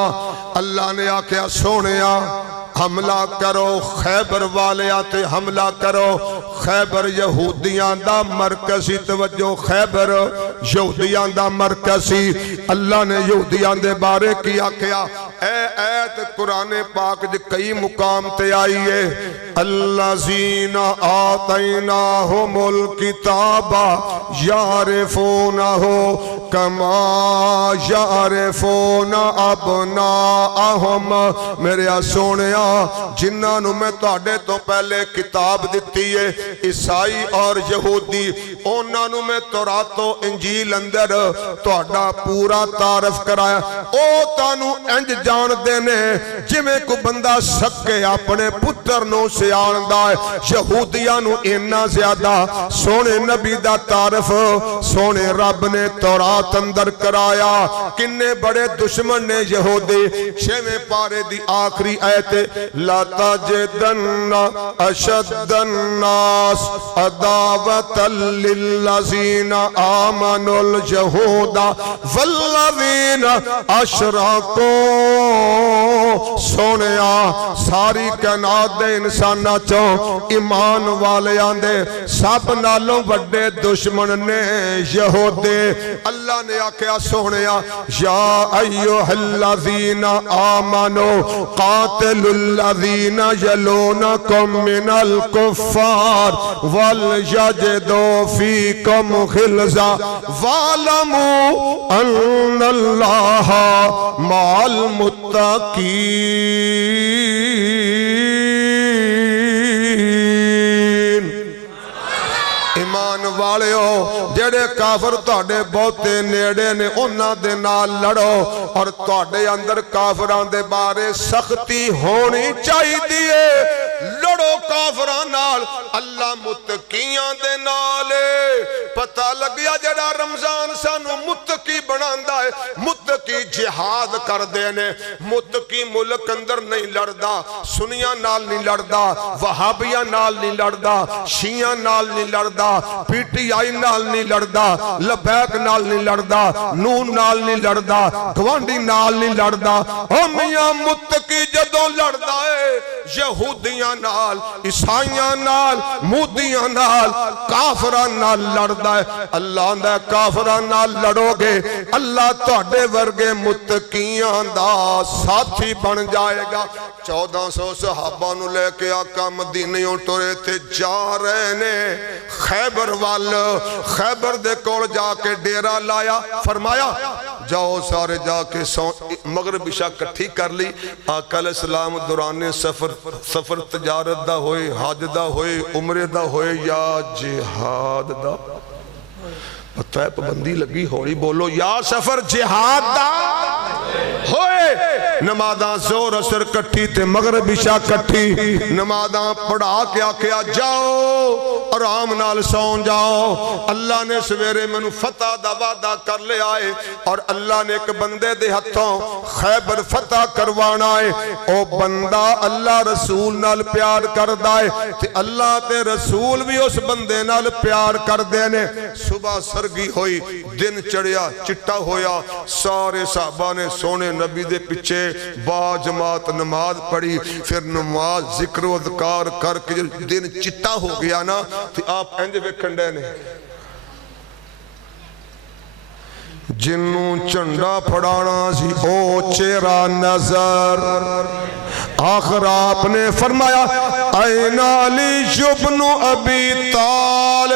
अल्लाह ने आख्या सोनिया हमला करो खैबर वाले ते हमला करो। खैबर यहूदियां दा मरकज़ी तवज्जो, खैबर यहूदियां दा मरकज़ी। अल्लाह ने यहूदियां दे बारे की आख्या? ऐत कुरान पाक च कई मुकाम ते आई है। अल्लज़ीना आतैनाहुमुल किताबा यारिफूनहु कमा यारिफूना अबनाअहुम। मेरे सोनिया जिन्होंने मैं तुहाडे तो पहले किताब दी है, ईसाई और यहूदी, उन्होंने मैं तौरातो इंजील अंदर तुहाडा पूरा तारफ कराया। ओ तानू इंज जानदे ने जिवें कोई बंदा सके अपने पुत्र नूं सियाणदा है। यहूदियां नूं इन्ना ज्यादा सोने नबी दा तारफ सोने रब ने तौरात अंदर कराया। किन्ने बड़े दुश्मन ने यहूदी। 6वें पारे दी आखिरी आयत ला तजिदन्ना अशद्दन्नास अदावतल लिल्लज़ीना आमनुल यहूदा वल्लज़ीना अशरकू। सोनिया सारी कायनात दे इंसानां चों ईमान वालियां दे सब नालों वड्डे दुश्मन ने यहूदी। अल्लाह ने आख्या सोनिया या अय्युहल्लज़ीना आमनु कातिलुल्लज़ीना यलूनकुम मिनल कुफ्फार वल यजिदू फीकुम ग़िल्ज़ा वअलमू अन्नल्लाहा मअल मुत्तक़ीन। ईमान वालियो जेड़े काफर तुहाडे बहुते नेड़े ने उन्हां दे नाल लड़ो और तुहाडे अंदर काफरां दे बारे सख्ती होनी चाहिदी है लड़ो काफरां नाल अल्लाह मुत्तकीयां दे नाल पता लग्या जेड़ा रमजान सानू मुत्तकी बनांदा है मुत्तकी जिहाद करदे ने मुत्तकी मुल्क अंदर नहीं लड़दा सुनियां नाल नहीं लड़दा वहाबियां नाल नहीं लड़दा शिया नाल नहीं लड़दा पीटीआई नाल नहीं लड़दा लबैक नाल नहीं लड़दा नून नाल नहीं लड़दा गवांडी नाल नहीं लड़दा ओ मियां मुत्तकी जदों लड़दा है यहूदियां नाल ईसाइयां नाल मूदियां नाल काफरां नाल लड़दा है अल्लाह दा काफरां नाल लड़ोगे अल्लाह तुहाडे वर्गे मुत्तकीयां दा साथी बन जाएगा 1400 सहाबा नू लेके आका मदीने टुरे ते जा रहे ने खैबर वाल खैबर दे कोल जाके डेरा लाया फरमाया जाओ सारे जाके मगरिब इशा इकट्ठी कर ली आका अलैहिस्सलाम दौरान सफर तजारत दा होए हज दा होए उमरे दा होए या जिहाद दा पता है पाबंदी लगी हौली बोलो या सफर जिहाद दा होए नमाज़ां जोर असर कट्ठी ते मगरिब इशा कट्ठी नमाज़ां पढ़ा के आख्या जाओ आराम नाल सौ जाओ अल्लाह ने सवेरे मैनू फतह दा वादा कर लिया है और अल्लाह ने एक बंदे दे हथों खैबर फतह करवाना है ओ बंदा अल्लाह रसूल नाल प्यार करदा है ते अल्लाह ते रसूल भी उस बंदे नाल प्यार करदे ने सुबह सरगी होई दिन चढ़िया चिट्टा होया सारे साहबा ने सोने नबी दे पिछे बा जमात नमाज पढ़ी फिर नमाज जिक्र अज़कार करके दिन चिट्टा हो गया ना ते आप इंज वेखण डे ने जिन्नू झंडा फड़ाना सी ओ चेहरा नजर आखिर आपने फरमाया ऐना अली इब्नु अबी ताल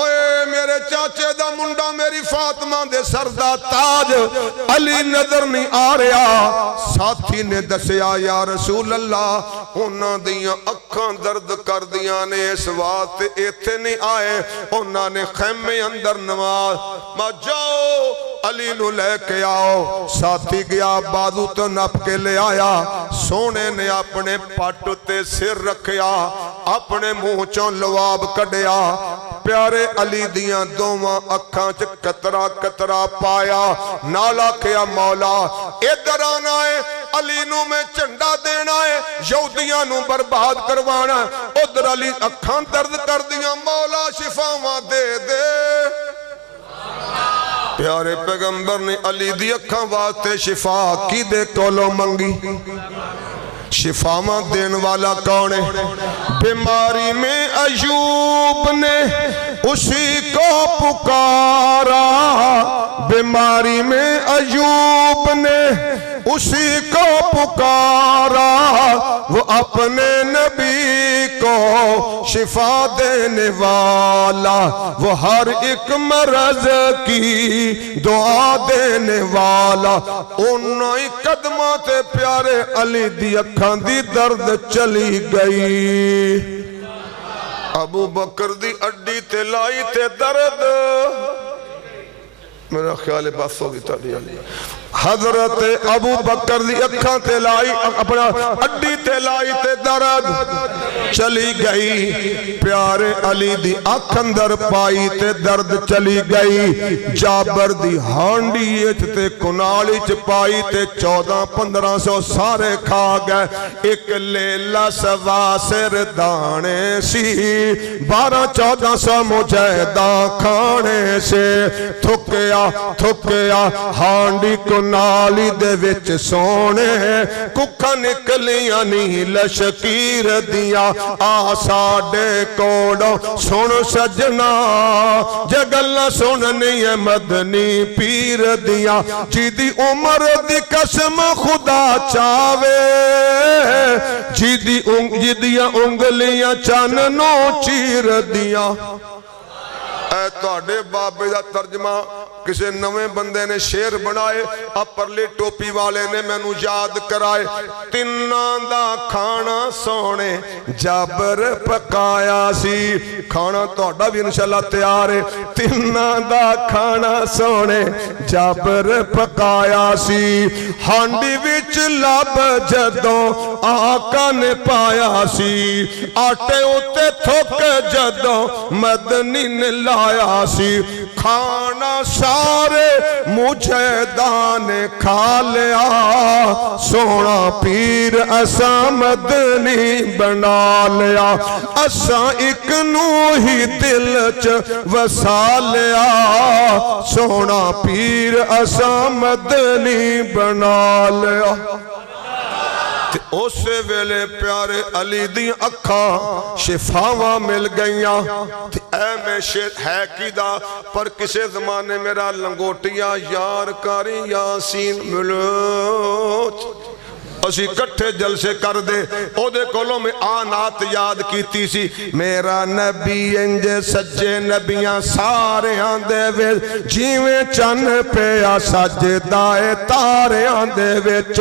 ओए मेरे चाचे दा मुंडा मेरी फातिमा दे सर दा ताज अली नजर नहीं आ रहा साथी ने दसिया या रसूल अल्लाह उन्हां दियां अखां दर्द कर दियां ने इस वास्ते इत्थे नहीं आए उन्हां ने खैमे अंदर नमाज मा जाओ अली नू लेके आओ साथी गया बाजू तो नप के ले आया सोने ने अपने पट ते सिर रखया अपने मुंह चों लवाब कढ़िया प्यारे अली दियां दोवां अखां च कतरा कतरा पाया नाल आखिया मौला इधर आना है अली नू मैं झंडा देना है यहूदियां नू बर्बाद करवाना उधर अली अखां दर्द कर दियां मौला शिफावां दे दे प्यारे पैगंबर ने अली दी अखां वास्ते शिफा किदे कोलों मंगी शिफावां देन वाला कौन है बीमारी में अयूब ने उसी को पुकारा बीमारी में अयूब ने उसी को पुकारा वो अपने नबी को शिफा देने वाला वो हर एक मरज की दुआ देने वाला उन्हीं कदमां ते प्यारे अली दी अखां दी दर्द चली गई अबू बकर दी अड्डी ते लाई ते दर्द मेरा ख्याल है बस होगी ताली हजरत अबू बकर दी अखां ते लाई अपना अड्डी ते लाई ते दर्द चली गई प्यारे अली दी अख अंदर पाई ते दर्द चली गई जाबर दी हांडी ते कुनाली च पाई ते 1400-1500 सारे खा गए एक लेला सवा सिर दाने सी 1200-1400 मुजैदा खाने से थुकया हांडी नाली दे विच सोने कुखा निकलियां नी लशकीर दिया आ साडे कोलों सुन सजना जे गल्लां सुननी है मदनी पीर दिया जिदी उम्र दी कसम खुदा चावे जिदियां उंगलियां चन नो चीर दिया ऐ तुहाडे बाबे दा तर्जमा किसी नवे बंदे ने शेर बनाए, परली टोपी वाले ने मैनू याद कराए। तिन्नां दा खाना सोने जाबर पकाया सी, खाना तुहाडा भी इंशाअल्लाह तैयार है। तिन्नां दा खाना सोने जाबर पकाया सी, हांडी विच लब जदों आका ने पाया सी, आटे उत्ते थुक जदों मदनी ने लाया सी, खाना सारे मुजहिदां ने खा लिया, सोना पीर असा मदनी बना लिया, असा इक नू ही दिल च वसा लिया, सोना पीर असा मदनी बना लिया। उस वेले प्यारे अली दी अखां शिफावां मिल गईयां। ऐ मैं शेर है किदा पर किसे जमाने मेरा लंगोटिया यार कारी यासीन मिलो, असी कट्ठे जलसे कर दे ओदे कोलों में आनात याद कीती सी। मेरा नबी इंज सच्चे नबियां सारे आंदे वे, जिवें चन्न पिया सजदा ए तारियां दे विच,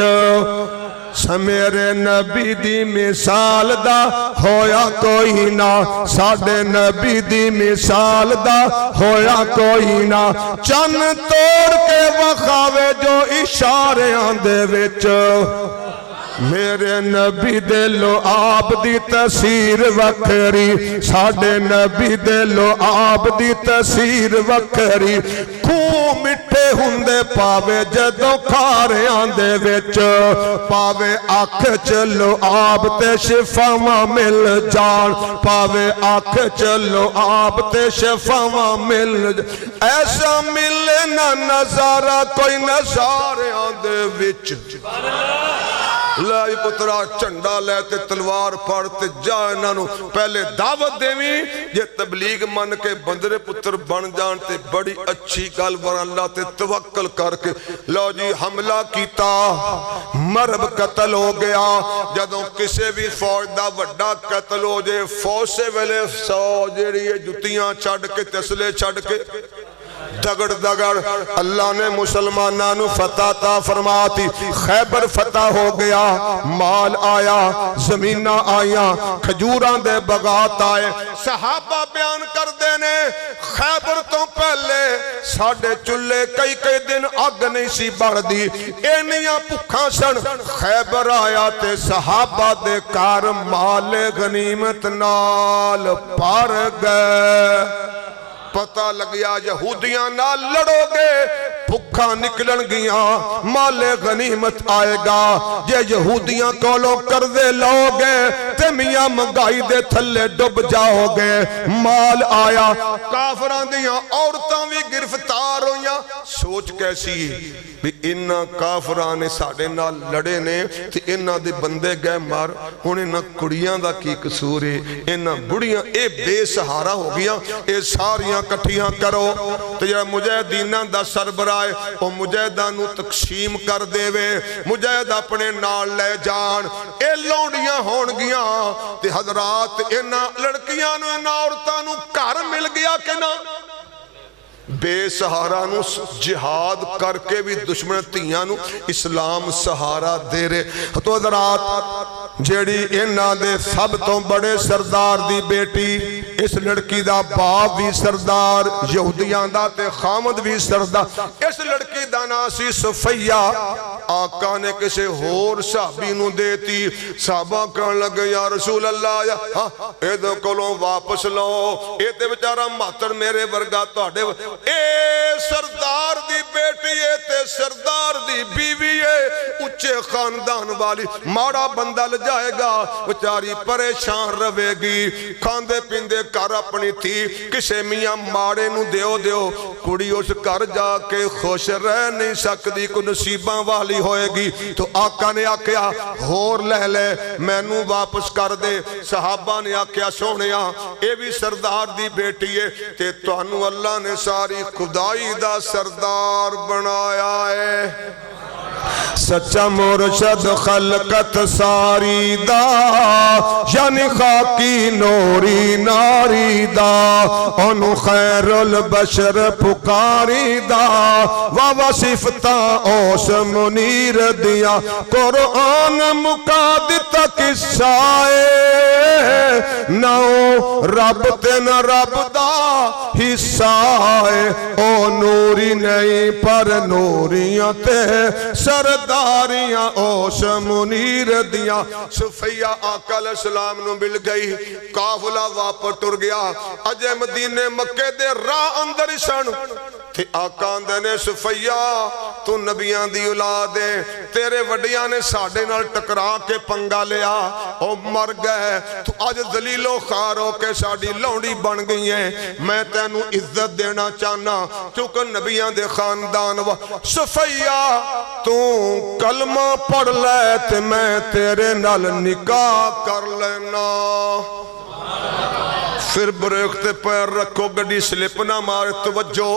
मेरे नबी दी मिसाल दा होया कोई ना, साडे नबी दी मिसाल दा होया कोई ना, चन्न तोड़ के वखावे जो इशारियां दे विच, मेरे नबी दे लुआब दी तसीर वखरी, साडे नबी दे लुआब दी तसीर वखरी, खूह मिठे हुंदे पावे जदों खारियां दे विच, पावे अख च लुआब ते शिफावां मिल जान, पावे अख च लुआब ते शिफावां मिल, ऐसा मिले ना नजारा कोई नजारियां दे विच। लै पुत्रा झंडा लै ते तलवार फड़ ते जा इन्हां नूं पहले दावत देवी, जे तबलीग मन के बंदरे पुत्र बन जान ते बड़ी अच्छी गल वर अल्लाह ते तवक्कल करके। लो जी हमला कीता, मरब कतल हो गया। जदों किसी भी फौज दा वड्डा कतल हो जाए, फौज से वेले 100 जेड़ी जुत्तियां छड़ के तसले छड़ के दगड़ दगड़ अल्लाह ने मुसलमानां नूं फतह ता फरमाती। खैबर फतह हो गया, माल आया, जमीनां आईयां, खजूरां दे बगात आए। सहाबा बयान करदे ने खैबर तो पहले साडे चुल्हे कई कई दिन अग नहीं सी बढ़दी, इन्नियां भुखां सन। खैबर आया ते सहाबा दे घर माल गनीमत नाल भर गए। पता लग गया यहूदियां नाल लड़ोगे भुखा निकलन गिया, माले गनीमत आएगा। जे यहूदियां कोलों करदे लोगे ते मियां महंगाई दे थल्ले डुब जाओगे। माल आया, काफरां दियां औरतां भी गिरफ्तार होईयां। सोच कैसी भी इन्ना काफरां ने साडे नाल लड़े ने ते इन्हां दे बंदे गए मार। हुण इन्हां कुड़ियां दा की कसूर है? इन्हां बुढ़ियां ए बेसहारा हो गईयां, ए सारियां कट्ठियां करो ते जेड़ा मुजाहिदीनां दा सरबराह ओ मुजाहिदां नूं तकसीम कर देवे, मुजाहिद अपने नाल ले जान। ए लौंडियां होणगियां ते हजरात इन्हां लड़कियां नूं इन्हां औरतां नूं घर मिल गया कि ना? बेसहारा नूं जिहाद करके भी दुश्मन धीआं नूं इस्लाम सहारा दे रहे। तो हजरात जेड़ी इन्हां दे सब तो बड़े सरदार दी बेटी, इस लड़की दा बाप भी सरदार यहूदियां दा ते खामद भी सरदार। इस लड़की दा नाम सी सुफैया। आका ने किसी होर साहबी नूं देती। साहबा कहन लगे या रसूल अल्लाह इहदे कोलों वापस लो, ये ते बेचारा मातड़ मेरे वर्गा तुहाडे। ए सरदार दी बेटी है ते सरदार दी बीवी है, उच्चे खानदान वाली। माड़ा बंदा जाएगा बेचारी परेशान रहेगी, खांदे पींदे घर अपनी थी। किसे मियां माड़े नूं दिओ दिओ, कुड़ी उस घर जाके खुश रह नहीं सकती, कोई नसीबां वाली होएगी। तो आका ने आख्या होर ले ले, मैनू वापस कर दे। सहाबा ने आख्या सोहणिया ये भी सरदार दी बेटी है ते तुहानू अल्लाह ने सारी खुदाई दा सरदार बनाया है। سچا مرشد خلقت ساری دا یعنی خاکی نوری ناری دا انو خیر البشر پکاری دا و صفتا اوس منیر دیا قرآن مکا دیتا قصائے نو رب تے نہ رب دا حصائے او نوری نہیں پر نوریاں تے سرداریاں اوس منیر دیا صفیہ آقا علیہ السلام نو مل گئی قافلہ واپس ٹر گیا اجے مدینے مکے دے راہ اندر سن تے آقا اندر نے صفیہ تو نبیان دی اولاد ہے تیرے وڈیاں نے ساڑھے نال ٹکرا کے پنگا لیا او مر گئے تو آج ذلیل و خار ہو کے ساڑھی لونڈی بن گئی ہیں میں تینو عزت دینا چاہنا چونکہ نبیان دے خاندان صفیہ تو کلمہ پڑھ لے تے میں تیرے نال نکاح کر لینا پھر بریک تے پیر رکھو گڈی سلپ نہ مارے توجہ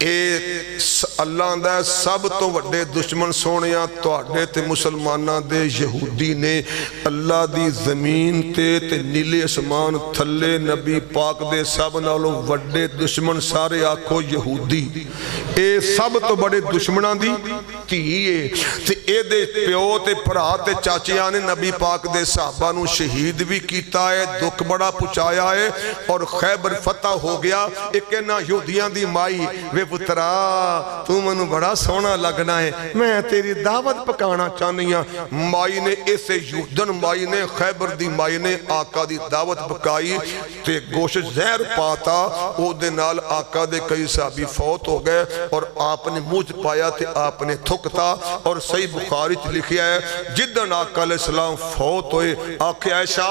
اللہ اندہ سب تو وڈے دشمن سونیاں توڑے تے مسلمانہ دے یہودی نے اللہ دی زمین تے نیلے اسمان تھلے نبی پاک دے سب نالوں وڈے دشمن سارے آکھو یہودی اے سب تو بڑے دشمنان دی تیئے تے اے دے پیو تے پرا تے چاچیاں نے نبی پاک دے صحابہ نو شہید بھی کیتا ہے دکھ بڑا پچایا ہے اور خیبر فتح ہو گیا ایک نا یہودیاں دی مائی وے پترا تو منو بڑا سونا لگنا ہے میں تیری دعوت پکانا چاہنی ہوں مائی نے اسے یہودن مائی نے خیبر دی مائی نے آقا دی دعوت پکائی تے گوشت زہر پاتا او دے نال آقا دے کئی صحابی فوت ہو گئے اور آپ نے موج پایا تے آپ نے تھکتا اور صحیح بخاری چ لکھیا ہے جدن آقا علیہ السلام فوت ہوئے آقا عائشہ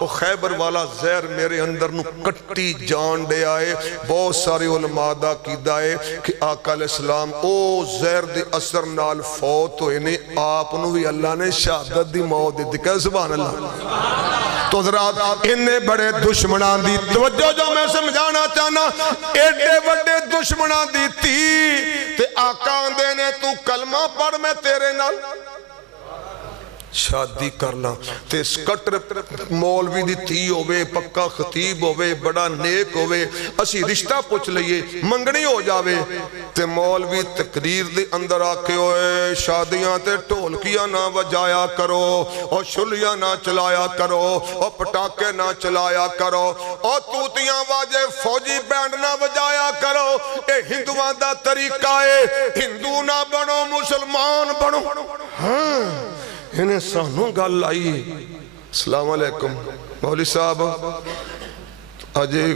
او خیبر والا زہر میرے اندر نو کٹی جان دے آئے بہت سارے علماء دا کی دائے کہ آقا علیہ السلام او زہر دی اثر نال فوت ہوئے نے آپ نو بھی اللہ نے شہادت دی موت دی دکھا سبحان اللہ تو ذرات انہیں بڑے دشمنان دی توجہ جو میں سمجھانا چاہنا ایڈے بڑے دشمنان دی تھی تے آقا اندے نے تو کلمہ پڑھ میں تیرے نال شادی کرنا تے سکٹر مولوی دی تھی ہوئے پکا خطیب ہوئے بڑا نیک ہوئے اسی رشتہ پوچھ لئیے منگنی ہو جاوے تے مولوی تقریر دے اندر آکے ہوئے شادیاں تے ٹھولکیاں نہ وجایا کرو اور شلیاں نہ چلایا کرو اور پٹاکے نہ چلایا کرو اور توتیاں واجے فوجی بینڈ نہ وجایا کرو اے ہندوان دا طریقہ ہے ہندو نہ بنو مسلمان بنو ہاں انہیں سانوں گل لائی السلام علیکم مولی صاحب اجے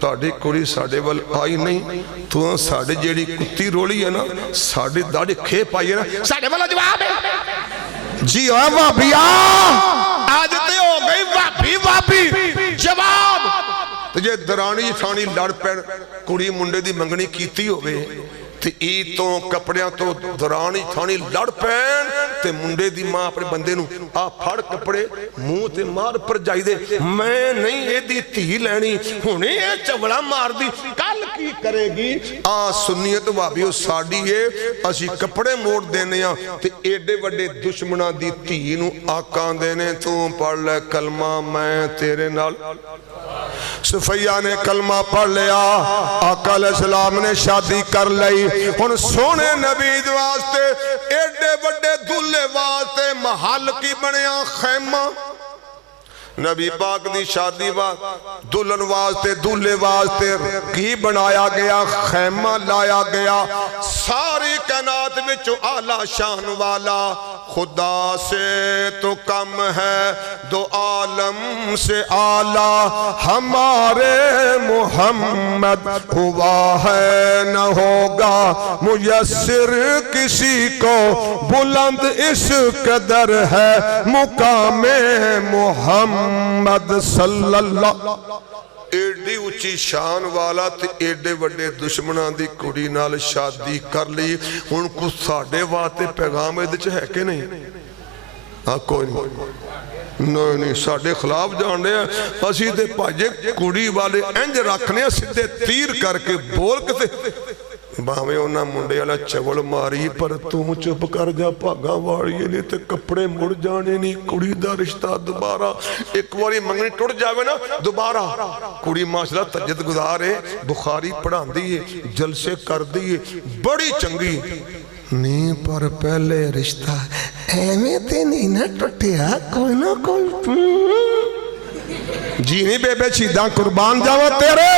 تاڑی کوڑی ساڑے وال آئی نہیں تو ساڑے جیڑی کتی روڑی ہے نا ساڑے داڑی کھے پائی ہے نا ساڑے والا جواب ہے جی ہاں وابیا آج تے ہو گئی وابی جواب تجھے درانی تھانی لڑ پیر کوڑی منڈے دی منگنی کیتی ہوئے تے ای تو کپڑیاں تو درانی تھانی لڑ پین تے منڈے دی ماں اپنے بندے نو آ پھڑ کپڑے منہ تے مار پر جائی دے میں نہیں اے دی تھی لینی ہونے اے چوڑا مار دی کل کی کرے گی آ سنیت وابیو ساڑی ہے اسی کپڑے موڑ دینے ہیں تے ایڈے وڈے دشمنہ دی تھی نو آکان دینے تو پڑھ لے کلمہ میں تیرے نال صفیہ نے کلمہ پڑھ لیا آقا علیہ السلام نے شادی کر لئی ان سونے نبی واسطے ایڈے بڑے دلے واسطے محل کی بنیا خیمہ نبی پاک دی شادی دلن واسطے دلے واسطے کی بنایا گیا خیمہ لایا گیا ساری کائنات وچوں اعلیٰ شان والا خدا سے تو کم ہے دو عالم سے اعلیٰ ہمارے محمد ہوا ہے نہ ہوگا میسر کسی کو بلند اس قدر ہے مقام محمد صلی اللہ ایڈی اچھی شان والا تے ایڈے وڈے دشمنان دی کڑی نال شادی کر لی ان کو ساڑے واتے پیغام ایدچ ہے کہ نہیں ہاں کوئی نہیں ساڑے خلاف جان رہے ہیں اسی دے پاجے کڑی والے انج رکھنے سدھے تیر کر کے بول کے भावें उन्हां मुंडे वाला चवल मारी पर तू चुप कर जा, भागा वाली नहीं तो कपड़े मुड़ जाने नहीं। कुड़ी दा रिश्ता दोबारा एक बारी मंगनी टुट जावे ना दोबारा। कुड़ी माशाल्लाह तजद गुजार है, बुखारी पढ़ांदी है, जलसे करदी है, बड़ी चंगी नहीं। पर पहले रिश्ता एवें ते नहीं ना टुटिया, कोई ना कोई जी नहीं बेबे शहीदां कुर्बान जावा तेरे।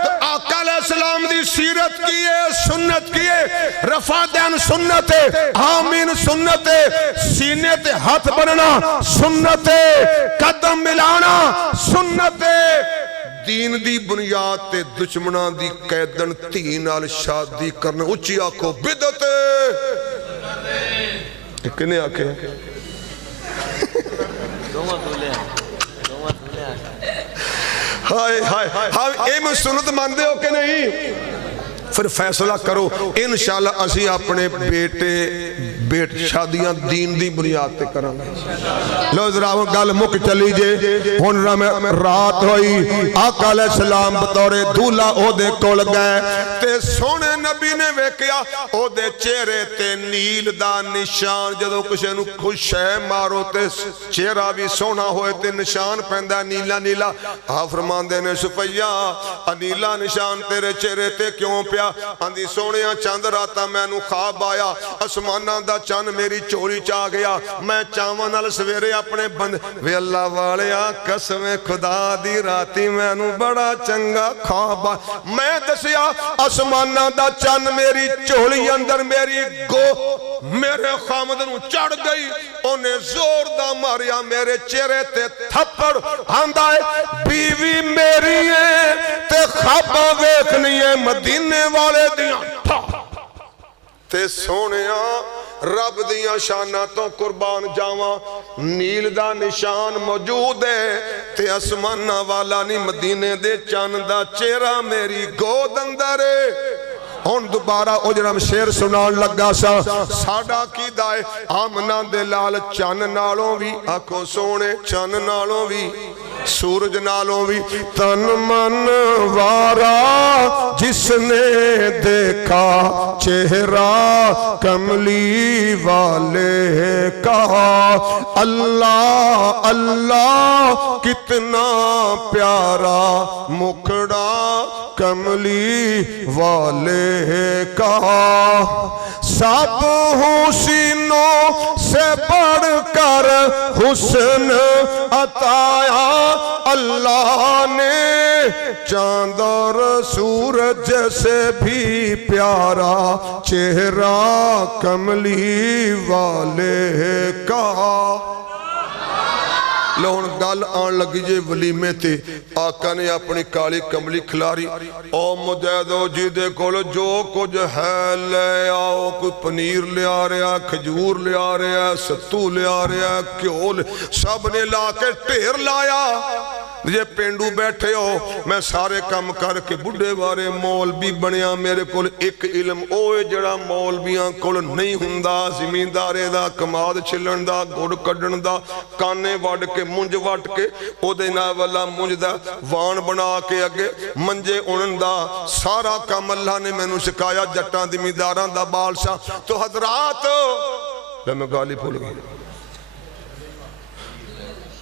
तो आका अलैहिस्सलाम दी सीरत की है, सुन्नत की है, रफा देन सुन्नत है, आमीन सुन्नत है, सीने ते हाथ बनना सुन्नत है, कदम मिलाना सुन्नत है। दीन दी बुनियाद ते दुश्मनां दी कैदन धी नाल शादी करना उच्ची आखो बिदत है। किने आखे हाय हाय हाय ये मैं सुन्नत मानते हो कि नहीं? फिर फैसला करो। इंशाअल्लाह असी अपने बेटे शादियां दीन दी बुनियाद ते करांगे। लो जरा गल मुक चली जे। हुण रात होई, आका अलैहिस्सलाम बतौरे दूल्हा ओदे कोल गए ते सोहणे नबी ने वेखिया ओदे चेहरे ते नील दा निशान। जदों किसे नूं कोई शै मारो ते चेहरा भी सोहना होए ते निशान पैंदा नीला नीला। आ फरमांदे ने सुफैया नीला निशान तेरे चेहरे ते क्यों पिया? आंदी सोहणिया चंद रातां मैनूं ख्वाब आया, आसमानां दा चंद मेरी चोरी च आ गया, मैं चावां नाल सवेरे अपने बंद वे अल्लाह वालिया कसम खुदा दी राती मैनूं बड़ा चंगा ख्वाब। मैं दसिया आसमानां दा चंद मेरी झोली अंदर मेरी गो मेरे खामद नूं चढ़ गई। ओने जोर दा मारिया मेरे चेहरे ते थप्पड़। आंदा है बीवी मेरी है ते ख्वाबां वेखनी है मदीने वाले दियां ते सोहणिया रब दियां शानां तो कुर्बान जावां। नील दा निशान मौजूद है ते आसमानां वाला नहीं, मदीने दे चंद दा चेहरा मेरी गोद अंदर है। हुण दोबारा ओ जरा शेर सुनाउण लगा सा। साडा कीदा है आमना दे लाल चन्न नालों भी आखो सोहणे चन्न नालों भी सूरज नालों भी तन मन वारा जिसने देखा चेहरा कमली वाले का। अल्लाह अल्लाह कितना प्यारा मुखड़ा कमली वाले का। सब हुस्नों से बढ़कर हुस्न अताया अल्लाह ने। चांद और सूरज से भी प्यारा चेहरा कमली वाले का। लो हुण गल आन लगी जे वलीमे ते। आका ने अपनी काली कमली खिलारी। ओ मुजैदो जी दे कोल जो कुछ है ले आओ। कोई पनीर लिया रहा, खजूर लिया रहा, सत्तू लिया रहा, घ्यो सब ने ला के ढेर लाया। जे पेंडू बैठे हो मैं सारे काम करके बुढ़े बारे मौलवी बनया। मेरे कोल एक इलम ओए जड़ा मौलवियां कोल नहीं हुंदा। जमींदारे दा कमाद छिलण दा, गुड़ कड्ढण दा, काने वड के मुंज वट के ओदे नाल वाला मुंज दा वाण बना के अगे मंजे उणन दा सारा काम अल्लाह ने मैनू सिखाया। जट्टां जमींदारां दा बादशाह। तो हजरात मैं गाली भूल गई।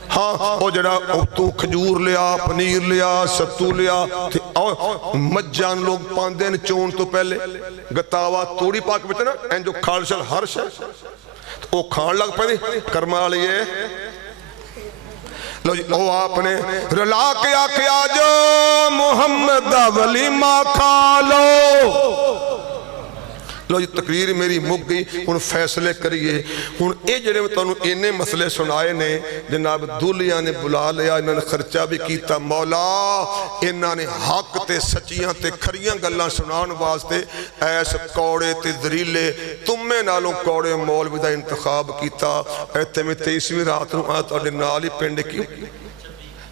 हाँ वो जरा तू खजूर लिया, पनीर लिया, सत्तू लिया। मज्जां लोग पांदे ने चोण तो पहले गतावा तूड़ी पाक बिच ना इंजो खालशल हर शे वो खान लग पे कर्मा लिए। लो जी ओ आपने रला के आख्या जो मुहम्मद दा वलीमा खा लो। लो जी तकरीर मेरी मुक गई। हुण फैसले करिए। हुण ये जिहड़े तुहानूं इन्ने मसले सुनाए ने जनाब दूल्हियां ने बुला लिया, इन्हां ने खर्चा भी कीता। मौला इन्हां ने हक ते सच्चियां ते खरियां गल्लां सुनाउण वास्ते ऐस कौड़े ते दरीले तुम्मे नालों कौड़े मौलवी दा इंतखाब कीता। इत्थे मैं 23वीं रात नूं आ तुहाडे नाल ही पिंड की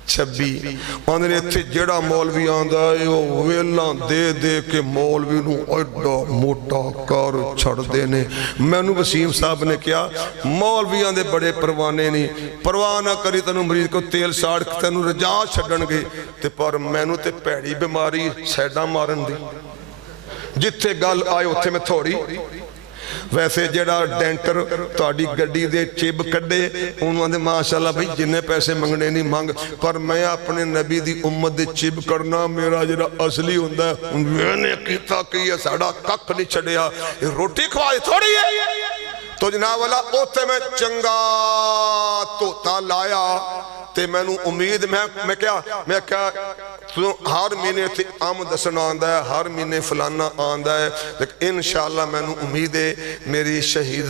26 आंदे ने इत्थे जेड़ा मौलवी आंदा है वो वेलां दे दे के मौलवी नूं एडा मोटा कर छड़दे ने। मैनू वसीम साहब ने कहा मौलवियां दे बड़े परवाने नहीं, परवाह ना करी तैनूं मरीज को तेल साड़ के तैनूं रजा छड्डणगे ते पर मैनू ते भैड़ी बीमारी सैडा मारन दी। जिथे गल आए उत्थे मैं थोड़ी वैसे जेड़ा डेंटर तुहाडी गड्डी दे चिब कड्डे उन्होंने माशाअल्लाह भाई जिन्ने पैसे मंगने नहीं मंग, पर मैं अपने नबी दी उम्मत दे चिब करना मेरा जेड़ा असली हुंदा है। मैंने कीता की है, साडा कख नहीं छड्डिया, रोटी खवाई थोड़ी है। तो जनाब वाला उत्थे मैं चंगा धोता लाया ते मैनू उम्मीद मैं क्या तू हर महीने ते आम दसना आंदा है, हर महीने फलाना आंदा है, लेकिन इंशाअल्लाह मैनू उम्मीद है मेरी शहीद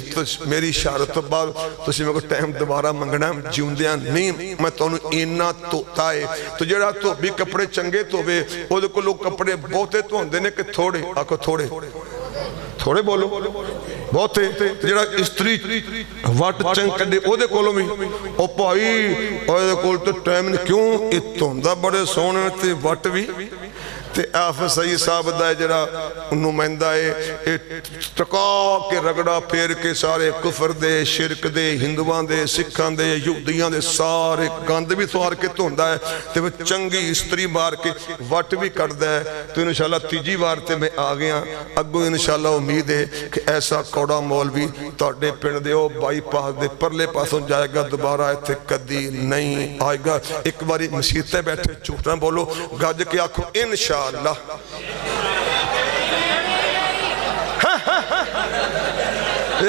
मेरी शहादत तो बाद तुसीं मेरे को टाइम दोबारा मंगना जिउंदियां नहीं, मैं तुहानू इन्ना धोता है। तो जेड़ा धोबी कपड़े चंगे धोवे उहदे कोलों कपड़े बहुते धोंदे ने कि थोड़े, आखो थोड़े थोड़े बोलो बहुते। जेड़ा इस्त्री वट चंग कड्डे उहदे कोलों भी ओ भाई ओहदे कोल तो टाइम नहीं, क्यों ये धोंदा बड़े सोहने ते वट भी। ते आफिस सईद साहब दा जेड़ा नुमाइंदा है ये टका के रगड़ा फेर के सारे कुफर दे शिरक दे हिंदुआं दे सिखां दे यहूदियां दे सारे गंद भी सवार के धोंदा है ते चंगी इस्त्री मार के वट भी कटदा है। तो इंशाअल्लाह तीजी बार ते मैं आ गया, अगों इंशाअल्लाह उम्मीद है कि ऐसा कौड़ा मौलवी तुहाडे पिंड दे ओ बाईपास दे परले पासों जाएगा, दोबारा इत्थे कदी नहीं आएगा। एक बारी मसीत ते बैठे झूठ ना बोलो, गज के आखो इंशाअल्लाह।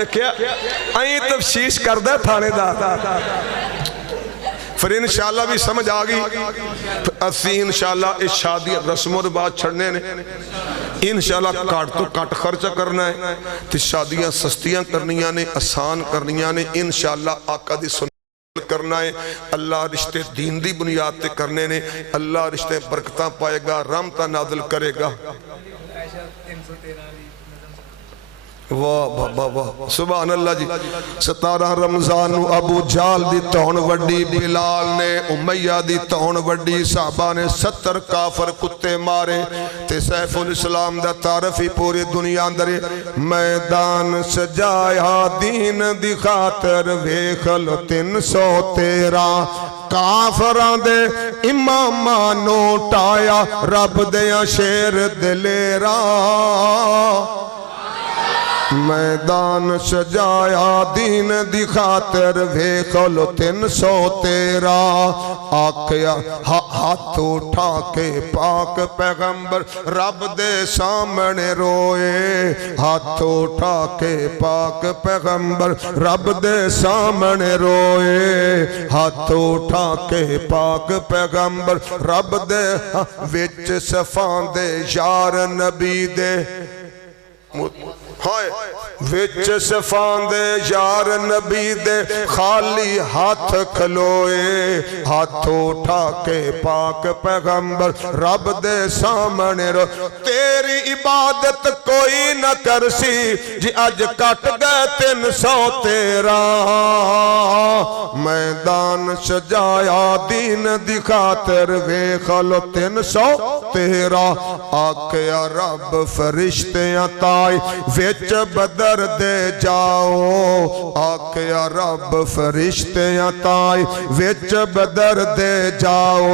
क्या आई तफसीश करदा थानेदार, फिर इंशाअल्लाह भी समझ आ गई। असी इंशाअल्लाह इस शादी रस्मों के बाद छड़ने ने, इंशाअल्लाह घट तो घट खर्चा करना है तो शादियां सस्तियां करनियां ने, आसान करनियां ने। इंशाअल्लाह आका दी करना है, अल्लाह रिश्ते दीन दी बुनियाद ते करने ने, अल्लाह रिश्ते बरकतां पाएगा, रहमतां नाज़िल करेगा। वाह वाह वाह सुभान अल्लाह जी। 17 रमजान नू अबू जाल दी तौन वड्डी, बिलाल ने उमैया दी तौन वड्डी, साहबा ने 70 काफर कुत्ते मारे ते सैफुल इस्लाम दा तारफ ही पूरी दुनिया अंदर। मैदान सजाया दीन दी खातर वेख लो 313 काफरां दे इमामां नू टाया रब दियां शेर दिलेरा। मैदान सजाया दीन दी खातर वेख लो 313 आखिया हाथ उठा के पाक पैगंबर रब दे सामने रोए, हाथ उठा के पाक पैगंबर रब दे सामने रोए, हाथ उठा के पाक पैगंबर रब दे विच सफां दे यार नबी दे हाय विच सफां दे यार नबी दे खाली हाथ खलोए, हाथ उठा के पाक पैगंबर रब दे सामने रो। तेरी इबादत कोई न करसी जी अज कट गए 313। मैदान सजाया दीन दी खातर वेख लो 313 आखिया रब फरिश्तियां ताई विच बदर दे जाओ, आखिया रब फरिश्तियां ताई विच बदर दे जाओ,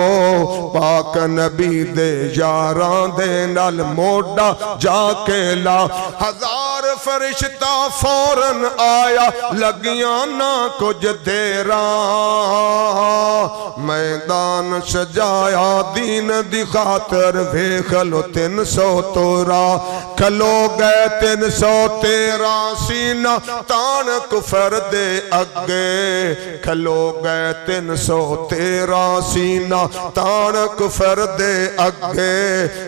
पाक नबी दे यारां दे नाल मोड़ा जाके ला। 1000 फरिश्ता फौरन आया लगियां ना कुछ देरा। मैदान सजाया दीन दी खातर वेख लो 313 खलो गए 313 सीना तान कुफर दे अगे, खलो गए 313 सीना तान कुफर दे अगे।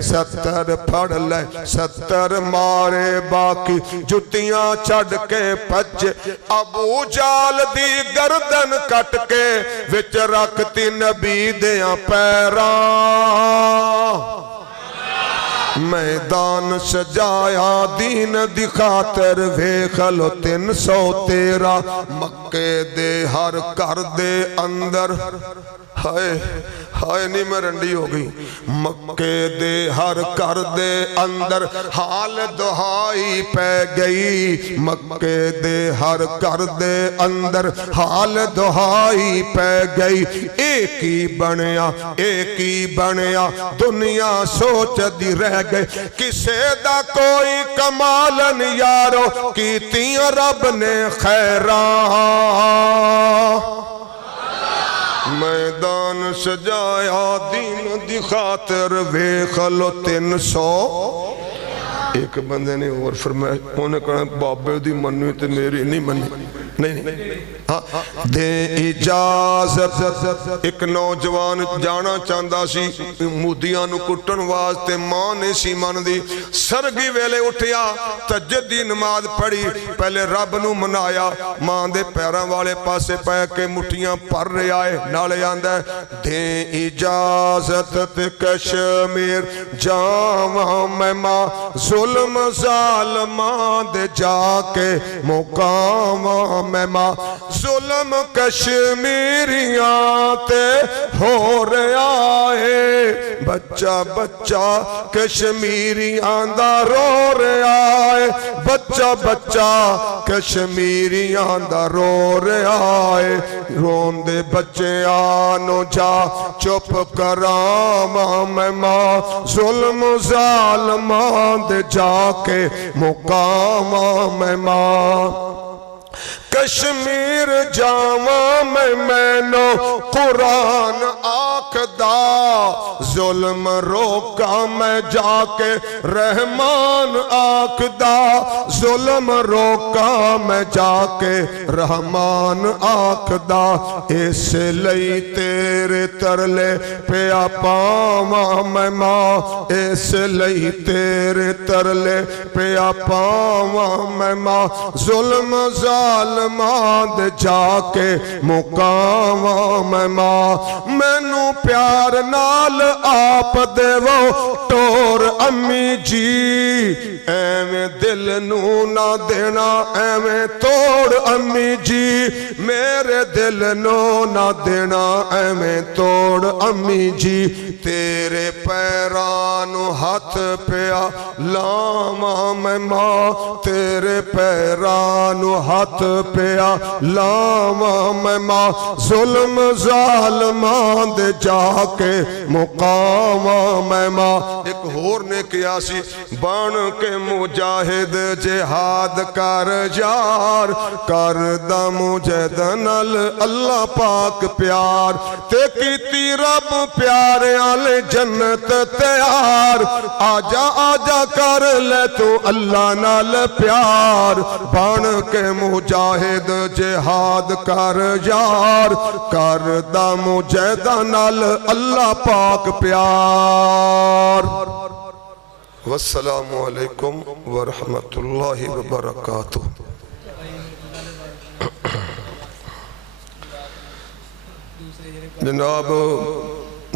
70 फड़ ले 70 मारे बाकी जुतियां छड़ के भजे, अबू जाल दी गर्दन कट के विच रखती नबी दियां पैरां। मैदान सजाया दीन दी खातर वेख लो 313 मक्के दे हर घर दे अंदर हाय हाय नी मैं रंडी हो गई। मक्के दे हर घर दे अंदर हाल दुहाई पै गई, मक्के दे हर घर दे अंदर हाल दुहाई पै गई। एक ही बनया दुनिया सोच दी रह گئے کسے دا کوئی کمال نہیں یارو کیتیاں رب نے خیراں میدان سجایا دین دی خاطر ویکھ لو 300 ایک بندے نے اور فرمایا انہیں کہا بابے دی منوی تے میری نہیں منی نہیں دے اجازت ایک نوجوان جانا چاہتا سی مودیاں نو کٹن واسطے ماں نے سی من دی سرگی ویلے اٹھیا تہجد دی نماز پڑھی پہلے رب نو منایا ماں دے پیراں والے پاسے پے کے مٹھیاں پر رہے آئے نالے آندہ دے اجازت تے کشمیر جاواں میں ماں ظلم ظالماں دے جا کے مقاماں میں ماں ظلم کشمیریاں تے ہو رہا ہے بچہ بچہ کشمیریاں دا رو رہا ہے بچہ بچہ کشمیریاں دا رو رہا ہے رون دے بچے آنو جا چپ کراں میں ماں ظلم ظالماں دے جا کے مقاماں میں ماں کشمیر جاواں میں نو قرآن آکھدا ظلم روکا میں جا کے رحمان آکھدا ظلم روکا میں جا کے رحمان آکھدا اس لئی تیرے ترلے پیا پاواں میں ماں اس لئی تیرے ترلے پیا پاواں میں ماں ظلم ظالم دے جا کے مقاماں میں ماں مینو پیار نال آپ دے وہ ٹور امی جی ایویں دل نو نہ دینا ایویں توڑ امی جی میرے دل نو نہ دینا ایویں توڑ امی جی تیرے پیرانو ہاتھ پیا لاواں میں ماں تیرے پیرانو ہاتھ پیا لاواں میں ماں ظلم ظالماں دے جا کے مقاماں میں ماں ایک ہور نے کیا سی بان کے مجاہد جہاد کر یار کر دا مجاہدن اللہ پاک پیار تے کیتی رب پیارے آلے جنت تیار آجا آجا کر لے تو اللہ نال پیار بان کے مجاہد جہاد کر یار کر دا مجاہدن اللہ پاک پیار والسلام علیکم ورحمت اللہ وبرکاتہ جناب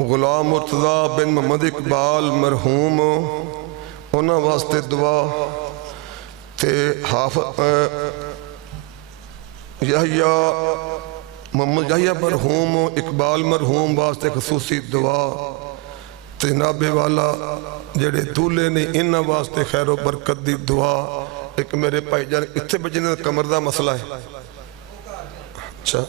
غلام مرتضی بن محمد اقبال مرحوم انہاں واسطے دعا تے یحییٰ محمد یحییٰ مرحوم اقبال مرحوم واسطے خصوصی دعا جناب والا جڑے دولے نے انہاں واسطے خیر و برکت دی دعا ایک میرے بھائی جان اتھے بجنے کمر دا مسئلہ ہے اچھا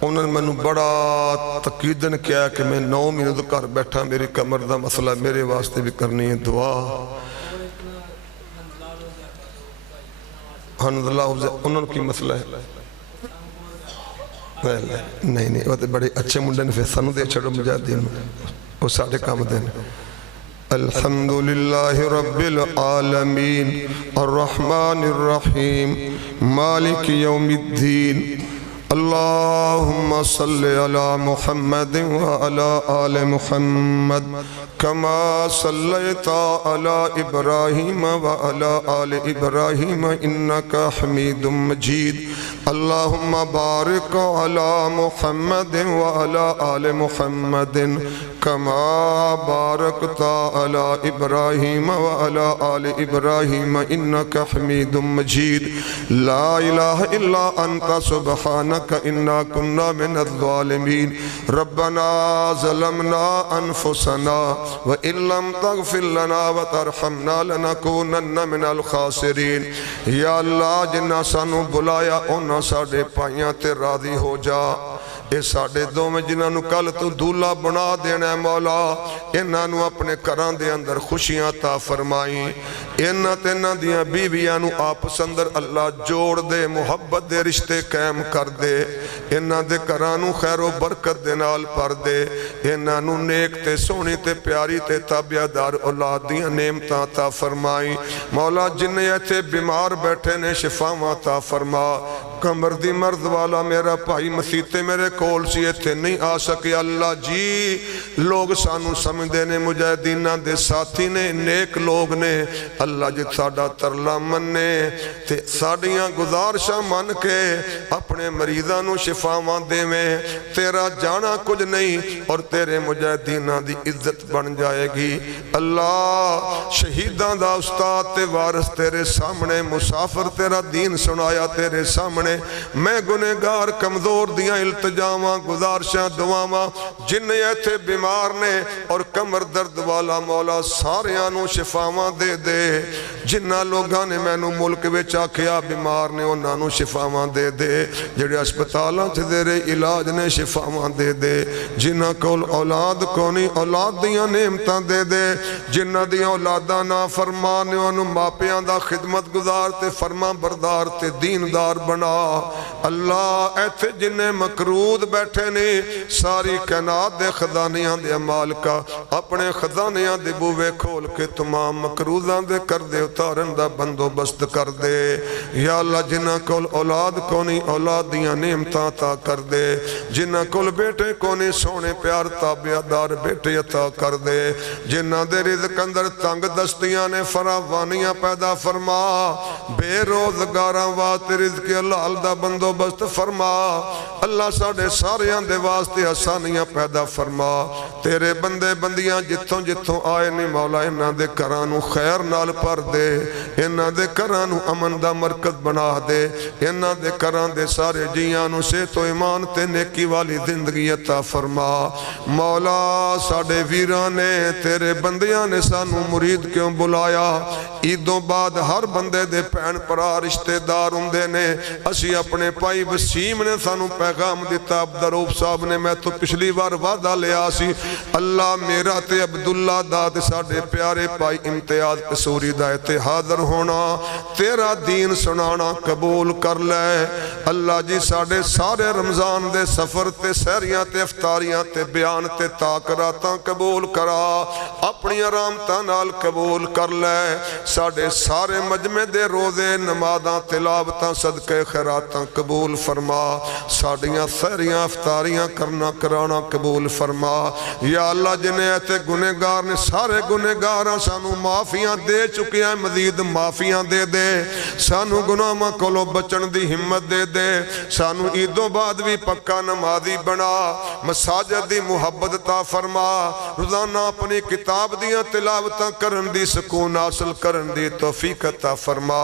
انہوں نے میں بڑا تقیدن کیا کہ میں 9 مہینے تو گھر بیٹھا میری کمر دا مسئلہ میرے واسطے بھی کرنی ہے دعا حمد اللہ انہوں نے کی مسئلہ ہے نہیں وہ تو بڑے اچھے منڈے نے پھر سانو دے چھڑو مجاہدین وہ ساڑھے کام دین الحمدللہ رب العالمین الرحمن الرحیم مالک یوم الدین اللہم صلی علی محمد وعلی آل محمد كما صليت على إبراهيم وعلى آل إبراهيم إنك حميد مجيد اللهم بارك على محمد وعلى آل محمد كما باركت على إبراهيم وعلى آل إبراهيم إنك حميد مجيد لا إله إلا أنت سبحانك إنا كنا من الظالمين ربنا ظلمنا أنفسنا وَإِن لَمْ تَغْفِرْ لَنَا وَتَرْحَمْنَا لَنَكُونَنَّ مِنَ الْخَاسِرِينَ یا اللہ جنہ سانو بلایا انہاں ساڑے پائیاں تے راضی ہو جا ਇਹ ਸਾਡੇ ਦੋਵੇਂ ਜਿਨ੍ਹਾਂ ਨੂੰ ਕੱਲ ਤੂੰ दूल्हा बना देना है मौला, इन्हां नूं अपने घरां दे अंदर खुशियां ता फरमाई। इन्हां ते इन्हां दियां बीवियां नूं आपस अंदर अल्लाह जोड़ दे, मुहब्बत दे रिश्ते कायम कर दे। इन्हां दे घरां नूं खैरो बरकत दे नाल भर दे। इन्हां नूं नेक ते सोहनी ते प्यारी ते ताबियादार औलाद दियां नेमतां ता फरमाई। मौला जिन्ने इत्थे बीमार बैठे ने शिफावां ता फरमा। कमर दी मर्द वाला मेरा भाई मसीते मेरे कोल सी, इत्थे नहीं आ सके। अल्लाह जी लोग सानू समझदे ने मुजाहिदीनां दे साथी ने, नेक लोग ने। अल्लाह जी साडा तरला मन्ने ते साडियां गुजारिशां मन के अपने मरीज़ां नू शिफावां देवें। तेरा जाना कुछ नहीं और तेरे मुजाहिदीनां दी इज्जत बन जाएगी। अल्लाह शहीदां दा उस्ताद ते वारिस तेरे सामने, मुसाफिर तेरा दीन सुनाया तेरे सामने। मैं गुनहगार कमजोर दियां इल्तजावां गुजारिशां दुआवां जिन्ने इत्थे बीमार ने और कमर दर्द वाला मौला सारियां नूं शिफावां दे दे। जिन्हां लोगां ने मैनू मुल्क विच आखिया बीमार ने उन्हां नूं शिफावां दे दे। जिहड़े हस्पतालां च तेरे इलाज ने शिफावां दे दे। जिन्हां कोल औलाद कोनी औलाद दियां नेमतां दे दे। जिन्हां दियां औलादां ना फरमान ने उन्हां मापियां दा खिदमत गुजार ते फरमा बरदार ते दीनदार बना। अल्लाह इत्थे जिन्ने मकरूद बैठे ने सारी कायनात दे खजानियां दे मालिका अपने खजानियां दे बूवे खोल के तमाम मकरूदां दे कर दे उतारन दा बंदोबस्त कर दे। या अल्लाह जिन्हां कोल औलाद कोनी औलाद दियां नेमतां ता कर दे। जिन्हां कोल बेटे कोनी सोने प्यार ताबियादार बेटे अता कर दे। जिन्हां दे रिज़्क अंदर तंग दस्तियां ने फरावानियां पैदा फरमा। बेरोजगारां वास्ते रिज़्क हलाल दा बंदोबस्त फरमा। अल्लाह साडे सारियां दे वास्ते आसानियां पैदा फरमा। तेरे बंदे बंदियां जिथों जिथों आए ने मौला इन्हां दे घरां नूं खैर नाल भर दे। इन्हां दे घरां नूं अमन दा मरकज बना दे। इन्हां दे घरां दे सारे जियां नूं सेहत ईमान ते नेकी वाली जिंदगी अता फरमा। मौला साडे वीरां ने तेरे बंदियां ने सानू मुरीद क्यों बुलाया। ईदों बाद हर बंदे दे भैन भरा रिश्तेदार हुंदे ने। असी अपने भाई वसीम ने सानू पैगाम दिता, अब्दुल साहब ने मैं तो पिछली बार वादा लिया सी। अल्लाह मेरा ते अब्दुल्ला दा ते साडे प्यारे भाई इम्तियाज कसूरी दा इत्थे हाज़र होना तेरा दीन सुनाना कबूल कर ले। अल्लाह जी साडे सारे रमजान दे सफर ते सहरियां ते इफ्तारियां ते बयान ते ताकरातां कबूल करा। अपनी रहमतां नाल कबूल कर ले। साडे सारे मजमे दे रोजे नमाज़ां तिलावतां सदके खैरातां कबूल फरमा। साडियां सहरियां इफ्तारियां करना कराना कबूल फरमा। या अल्लाह जिन्हें इत्थे गुनहगार ने सारे गुनहगारां सानू माफियां दे चुके हैं, मजीद माफियां दे दे। सानू गुनाहां कोलों बचन दी हिम्मत दे दे। सानू ईदों बाद भी पक्का नमाजी बना। मसाजिद दी मुहब्बत ता फरमा। रोजाना अपनी किताब दियां तिलावतां करन दी सुकून हासिल करन दी तौफीक अता फरमा।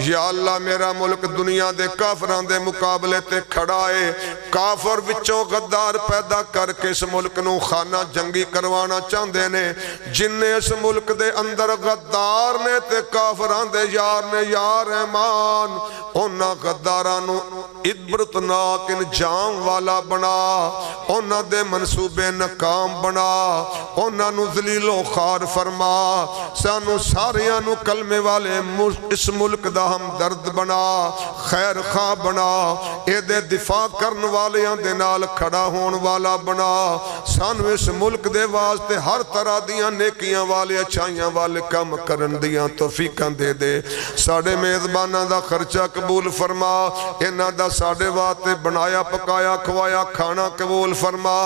या अल्लाह मेरा मुल्क दुनिया दे काफरां दे मुकाबले ते खड़ा है। काफर विचों गद्दार पैदा करके इस मुल्क नूं खाना जंगी करवाना चाहते ने। जिन्ने इस मुल्क दे अंदर गद्दार ने ते काफरां दे यार ने यार रहमान उन्हां गद्दारां नूं इबरतनाक इंजाम वाला बना। उन्हां दे मनसूबे नाकाम बना। उन्हां नूं ज़लीलो खार फरमा। सानू सारियां नूं कलमे वाले इस मुल्क दा हमदर्द बना, खैर खा बना। एदे दिफा करन वालियां दे नाल खड़ा होण वाला बना। सानू इस मुल्क दे वास्ते हर तरह दियां नेकियां वाले अच्छाइयां वाले काम करन दियां तौफीकां दे दे। साडे मेज़बानां दा खर्चा कबूल फरमा। इन्हां दा साडे वास्ते बनाया पकाया खवाया खाना कबूल फरमा।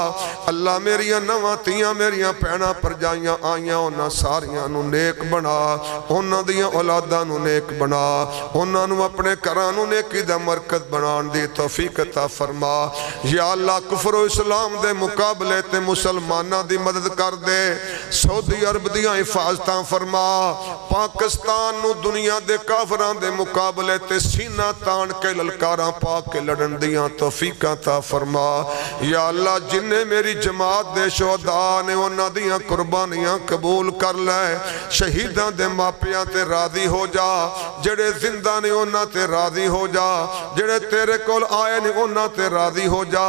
अल्लाह मेरियां नवां तियां मेरियां भैणां परजाइयां आईयां उन्हां सारियां नूं नेक बना। उन्हां दियां औलादां नूं नेक बना। उन्हां नूं अपने घरां नूं नेकी दा मरकज बनाउण दी तौफीक अता फरमा। या अल्लाह कुफर इस्लाम दे मुकाबले ते मुसलमानां दी मदद कर दे। सऊदी अरब दियां हिफाजतां फरमा। पाकिस्तान नूं दुनिया दे काफरां दे मुकाबले ते सीना तान के ललकारां पा के लड़न दियां तौफीकां ता फरमा। या अल्लाह जिन्ने मेरी जमात दे शोहदा ने उन्हां दियां कुर्बानियां कबूल कर ले। शहीदां दे मापियां ते राजी हो जा। जेड़े जिंदा ने उन्हां ते राजी हो जा। جڑے تیرے کول آئے نے انہاں تے راضی ہو جا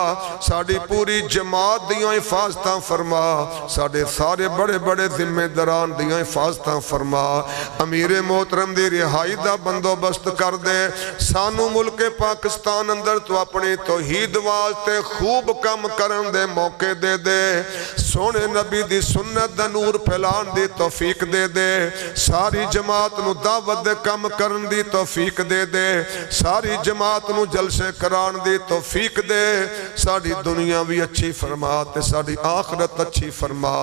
ساڑی پوری جماعت دیاں حفاظتاں فرما ساڑے سارے بڑے بڑے ذمہ دران دیاں حفاظتاں فرما امیر محترم دی رہائی دا بندوبست کر دے سانو ملک پاکستان اندر تو اپنی توحید واسطے خوب کم کرن دے موقع دے دے سونے نبی دی سنت دا نور پھیلان دی توفیق دے دے ساری جماعت نو دعوت دے کم کرن دی توفیق دے دے ساری جماعت نو جلسے کران دی توفیق دے ساری دنیا بھی اچھی فرما تے ساری آخرت اچھی فرما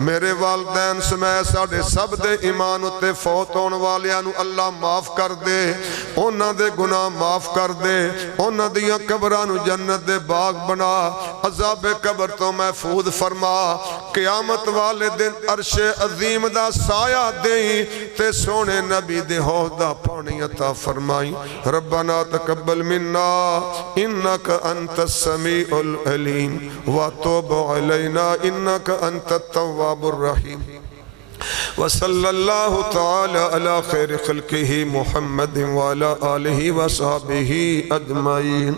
میرے والدین سمیت ساڑے سب دے ایمان تے فوت ہون والیاں نو اللہ معاف کر دے انہاں دے گناہ معاف کر دے انہاں دیاں قبراں نو جنت دے باغ بنا عذاب قبر تو محفوظ فرما قیامت والے دن عرش عظیم دا سایہ دیں تے سونے نبی دے حوضہ پانی عطا فرمائی ربنا تقبل منا انکا انت السمیع العلیم وتوب علینا انکا انت التواب الرحیم وصلی اللہ تعالی علی خیر خلقہ محمد وعلی آلہ وصحبہ اجمعین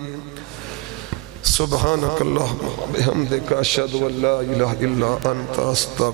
سبحانک اللہم بحمدک اشہد ان لا الہ الا انت استغفرک